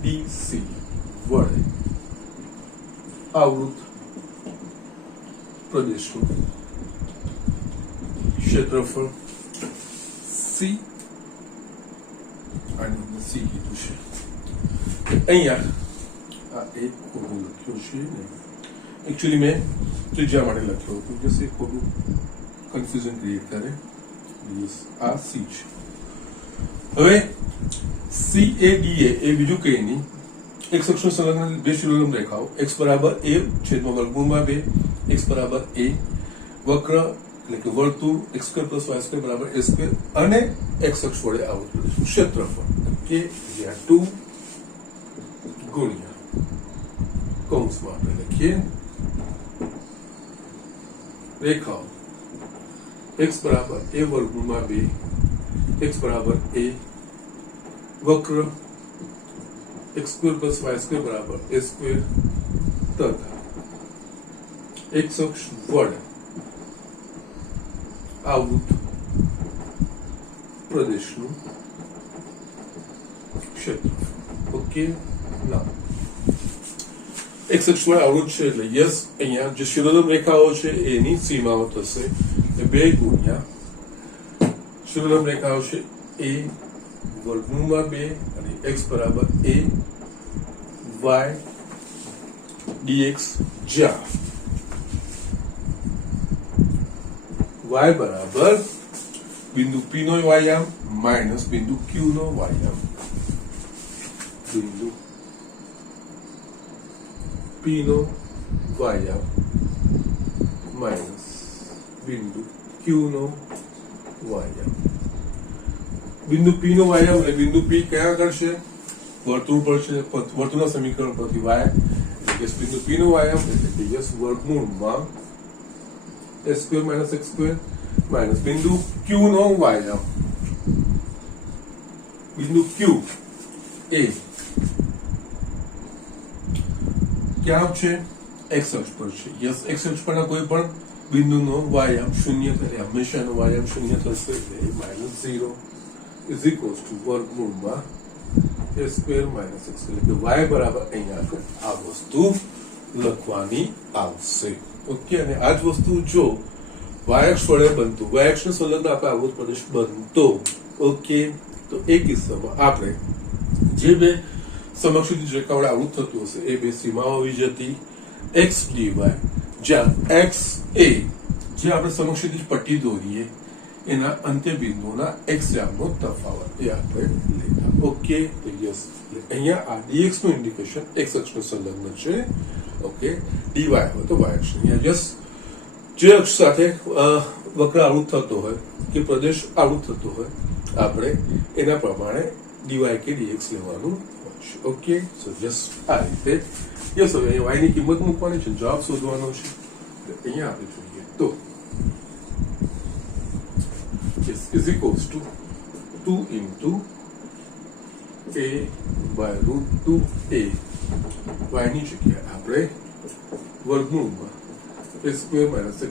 dc વડે આવૃત પ્રદેશનું ક્ષેત્રફળ c, આને c કીધું છે. અહીંયા આ એક ખોટું લખ્યું છે ને, એકચ્યુઅલી મેં ત્રિજ્યા માટે લખ્યું હતું, જસ્ટ એક ખોટું કન્ફ્યુઝન ક્રિએટ કરે. આ c છે. હવે CADA એ બીજું કઈ નહીં, x અક્ષનું સંલગ્ન બે શિરોલંબ રેખાઓ x બરાબર a છેદમાં વર્ગમૂળમાં 2, x બરાબર a વક્ર એટલે કે વર્તુળ x² + y² બરાબર a² અને x અક્ષ વડે આવૃત કરીશું ક્ષેત્રફળ કે જ્યાં 2 ગુણ્યા કૌંસમાં આપણે લખીએ રેખાઓ x બરાબર a વર્ગમૂળમાં 2, x બરાબર a વક્ર x² + y² બરાબર a² તથા x અક્ષ વડે આવૃત પ્રદેશનું ક્ષેત્રફળ. ઓકે, ના x અક્ષ પર આવૃત છે એટલે યસ અહીંયા જે શિરોલંબ રેખાઓ છે એની સીમાઓ થશે 2 ગુણ્યા શિરોલંબ રેખાઓ છે a વર્ગમૂળમાં 2 અને x બરાબર a y dx જ્યાં y બરાબર બિંદુ P નો વાયામ માઇનસ બિંદુ Q નો વાયામ, બિંદુ P નો વાયામ માઇનસ બિંદુ Q નો વાયામ. બિંદુ P નો વાયામ એટલે બિંદુ P કયા કરશે? વર્તુળ પર છે. વર્તુળના સમીકરણ પરથી y એટલે કે બિંદુ P નો વાયામ એટલે કે યસ વર્ગમૂળમાં s² - x² માઇનસ બિંદુ Q નો વાયામ, બિંદુ Q એ ક્યાં છે? x અક્ષ પર છે. યસ x અક્ષ પરના કોઈ પણ બિંદુનો વાયામ 0 થાય, હંમેશાનો વાયામ 0 થશે એટલે -0 ઇઝ ઇક્વલ્સ ટુ વર્ગમૂળમાં s² - x² એટલે કે y બરાબર અહીંયા આગળ આ વસ્તુ લખવાની આવશે. ઓકે, અને આ જ વસ્તુ જો y અક્ષ વડે બનતું, y અક્ષને સંલગ્ન આપણે આવૃત પ્રદેશ બનતો, ઓકે, તો એ કિસ્સામાં આપણે જે બે સમક્ષિતિજ રેખા વડે આવૃત થતું હશે એ બે સીમાઓ આવી જતી x dy, જ્યાં x એ જે આપણે સમક્ષિતિજ પટ્ટી દોરીએ એના અંત્ય બિંદુના x નો તફાવત એ આપણે લેતા. ઓકે, તો યસ અહીંયા આ dx નું ઇન્ડિકેશન x અક્ષને સંલગ્ન છે. ઓકે, dy હોય તો y અક્ષ. અહીંયા યસ જે અક્ષ સાથે વક્ર આવૃત થતો હોય કે પ્રદેશ આવૃત થતો હોય આપણે એના પ્રમાણે dy કે dx લેવાનું હોય છે. ઓકે, સો યસ આ રીતે યસ. હવે y ની કિંમત મૂકવાની છે, જવાબ શોધવાનો છે. અહીંયા આપણે જોઈએ તો yes is equals to 2 into a by root 2a. y ની જગ્યાએ આપણે વર્ગમૂળમાં a² -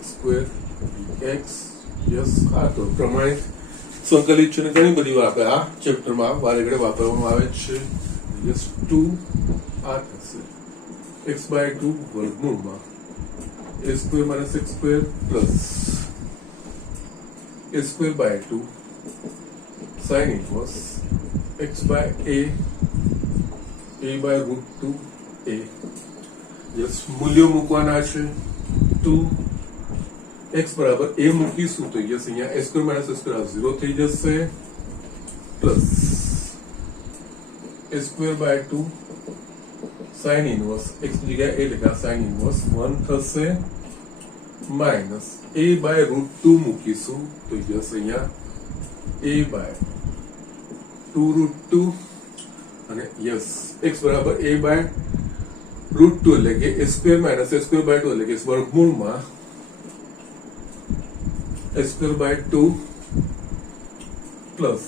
x² dx. યસ, આ તો પ્રમાણિત સંકલિત છે ને ઘણી બધી વાર આપણે આ ચેપ્ટરમાં વારે ઘડે વાપરવામાં આવે છે. યસ, 2 આ થશે x/2 વર્ગમૂળમાં a² - x² plus a²/2 sin inverse x/a a/root 2a. Yes, મૂલ્યો મૂકવાના છે. 2 x બરાબર a મૂકીશું તો યસ અહીંયા a² - x² 0 થઈ જશે plus a²/2 sin inverse x ની જગ્યાએ a લખા sin inverse 1 થશે માઇનસ a/root 2 મૂકીશું તો યસ અહીંયા a/2 √2 અને યસ x બરાબર a/√2 એટલે કે a² - a²/2 એટલે કે વર્ગમૂળમાં a²/2 પ્લસ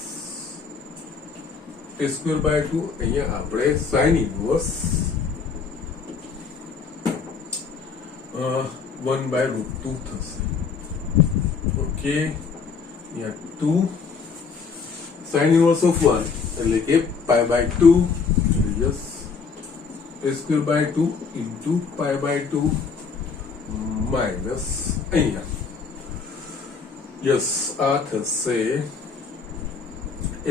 a²/2 અહીંયા આપણે sin inverse 1/√2 થશે. ઓકે, અહીંયા 2 sin inverse of 1 એટલે કે π/2 યસ a²/2 into π/2 માઇનસ અહીંયા યસ આ થશે a²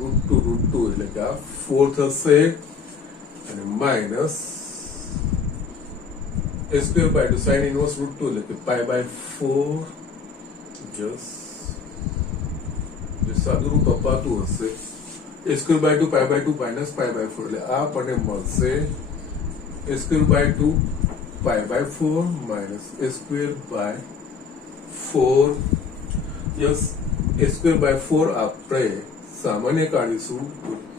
√2 એટલે કે આ 4 થશે અને માઇનસ a²/2 sin inverse √2 એટલે કે π/4 યસ જે સાદું રૂપ અપાતું હશે a²/2 π/2 માઇનસ π/4 એટલે આ આપણને મળશે a²/2 π/4 minus a²/4 yes a²/4 આપણે સામાન્ય કાઢીશું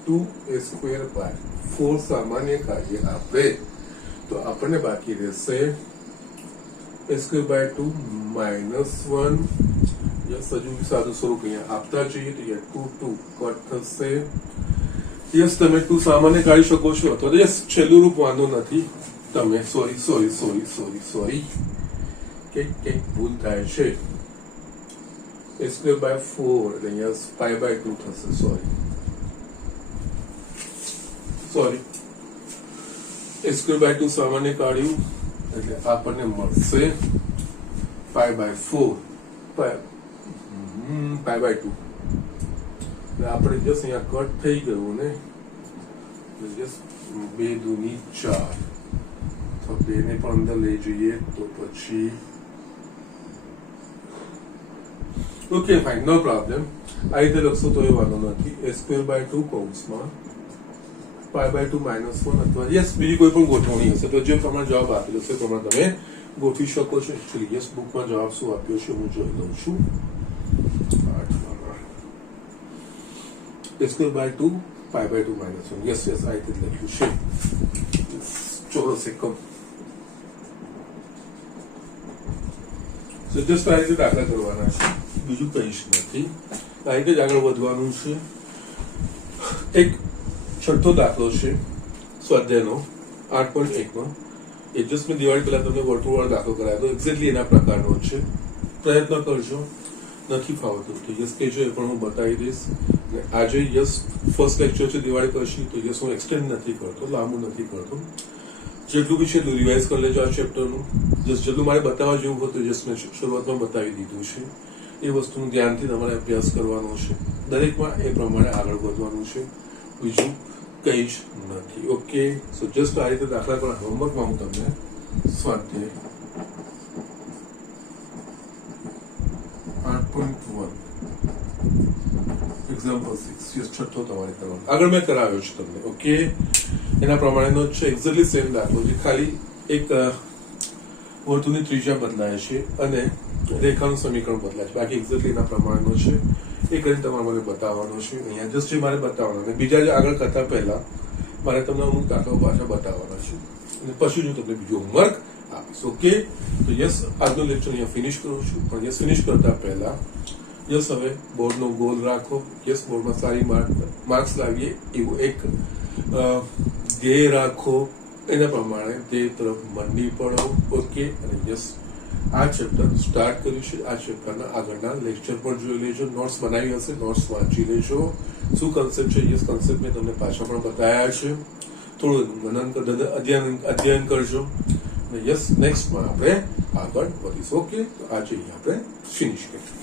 તો 2a²/4 સામાન્ય કાઢીએ આપણે તો આપણને બાકી રહેશે a²/2 -1 યસ હજુ સાદું સ્વરૂપ અહીંયા આપતા જઈએ તો 2 કટ થશે. યસ તમે 2 સામાન્ય કાઢી શકો છો અથવા યસ છેલ્લું રૂપ વાંધો નથી. તમે સોરી કંઈક ભૂલ થાય છે a square by 4 એટલે અહીંયા pi by 2 થશે. સોરી a square by 2 સામાન્ય કાઢ્યું એટલે આપણને મળશે pi by 4 pi by 2 એટલે આપણે જસ્ટ અહીંયા કટ થઈ ગયું ને જસ્ટ 2 દૂની 4 તો 2 ને પણ અંદર લઈ જઈએ તો પછી ઓકે ફાઇન નો પ્રોબ્લેમ. આ રીતે લખશો તો એ વાંધો નથી. a square by 2 કૌંસમાં pi by 2 minus 1 અથવા યસ બીજી કોઈ પણ ગોઠવણી હશે તો જે પ્રમાણે જવાબ આપેલો છે પ્રમાણે તમે ગોઠવી શકો છો. એકચ્યુઅલી યસ બુકમાં જવાબ શું આપ્યો છે હું જોઈ લઉં છું. a square by 2 pi by 2 minus 1 yes આ રીતે લખ્યું છે. ચોરસ એકમ. સો જસ્ટ આ રીતે દાખલા કરવાના છે, બીજું કઈ જ નથી. આ રીતે જ આગળ વધવાનું છે. એક છઠ્ઠો દાખલો છે સ્વાધ્યાયનો 8.1 નો. એ જસ્ટ મેં દિવાળી પહેલા તમને વર્તુળવાળો દાખલો કરાયો તો એક્ઝેક્ટલી એના પ્રકારનો છે. પ્રયત્ન કરજો, નથી ફાવતું તો યસ કહેજો, એ પણ હું બતાવી દઈશ. આજે યસ ફર્સ્ટ લેક્ચર છે દિવાળી પછી તો યસ હું એક્સટેન્ડ નથી કરતો, લાંબુ નથી કરતો. જેટલું બી છે એટલું રિવાઇઝ કરી લેજો આ ચેપ્ટરનું. જસ્ટ જેટલું મારે બતાવવા જેવું હતું જસ્ટ મેં શરૂઆતમાં બતાવી દીધું છે. એ વસ્તુનું ધ્યાનથી તમારે અભ્યાસ કરવાનો છે. દરેકમાં એ પ્રમાણે આગળ વધવાનું છે, બીજું કઈ જ નથી. ઓકે, સો જસ્ટ આ રીતે દાખલા પર હોમવર્કમાં હું તમને સ્વાધ્યાય 8.1 એક્ઝામ્પલ 6 છઠ્ઠો તમારે કરવાનો. આગળ મેં કરાવ્યો છે તમને. ઓકે, એના પ્રમાણેનો છે એક્ઝેક્ટલી સેમ દાખલો છે, ખાલી એક વર્તુળની ત્રિજ્યા બદલાય છે અને રેખાનું સમીકરણ બદલાય છે. બાકી એક્ઝેક્ટલી એના પ્રમાણેનો છે. એ કરીને તમારે મને બતાવવાનો છે. અહીંયા જસ્ટ જે મારે બતાવવાનો અને બીજા જે આગળ કરતા પહેલા મારે તમને અમુક દાખલાઓ પાછા બતાવવાના છે અને પછી હું તમને બીજો હોમવર્ક આપીશ. ઓકે, તો યસ આજનો લેક્ચર અહીંયા ફિનિશ કરું છું. પણ યસ ફિનિશ કરતા પહેલા યસ હવે બોર્ડનો ગોલ રાખો. યસ બોર્ડમાં સારી માર્ક્સ લાવીએ એવું એક ધ્યેય રાખો. એના પ્રમાણે તે તરફ મંડી પડો. ઓકે, અને યસ આ ચેપ્ટર સ્ટાર્ટ કર્યું છે. આ ચેપ્ટરના આગળના લેક્ચર પણ જોઈ લેજો. નોટ્સ બનાવી હશે, નોટ્સ વાંચી લેજો. શું કન્સેપ્ટ છે યસ કન્સેપ્ટ મેં તમને પાછા પણ બતાવ્યા છે. થોડું અધ્યયન કરજો અને યસ નેક્સ્ટમાં આપણે આગળ વધીશું. ઓકે, તો આજે આપણે ફિનિશ કરીએ.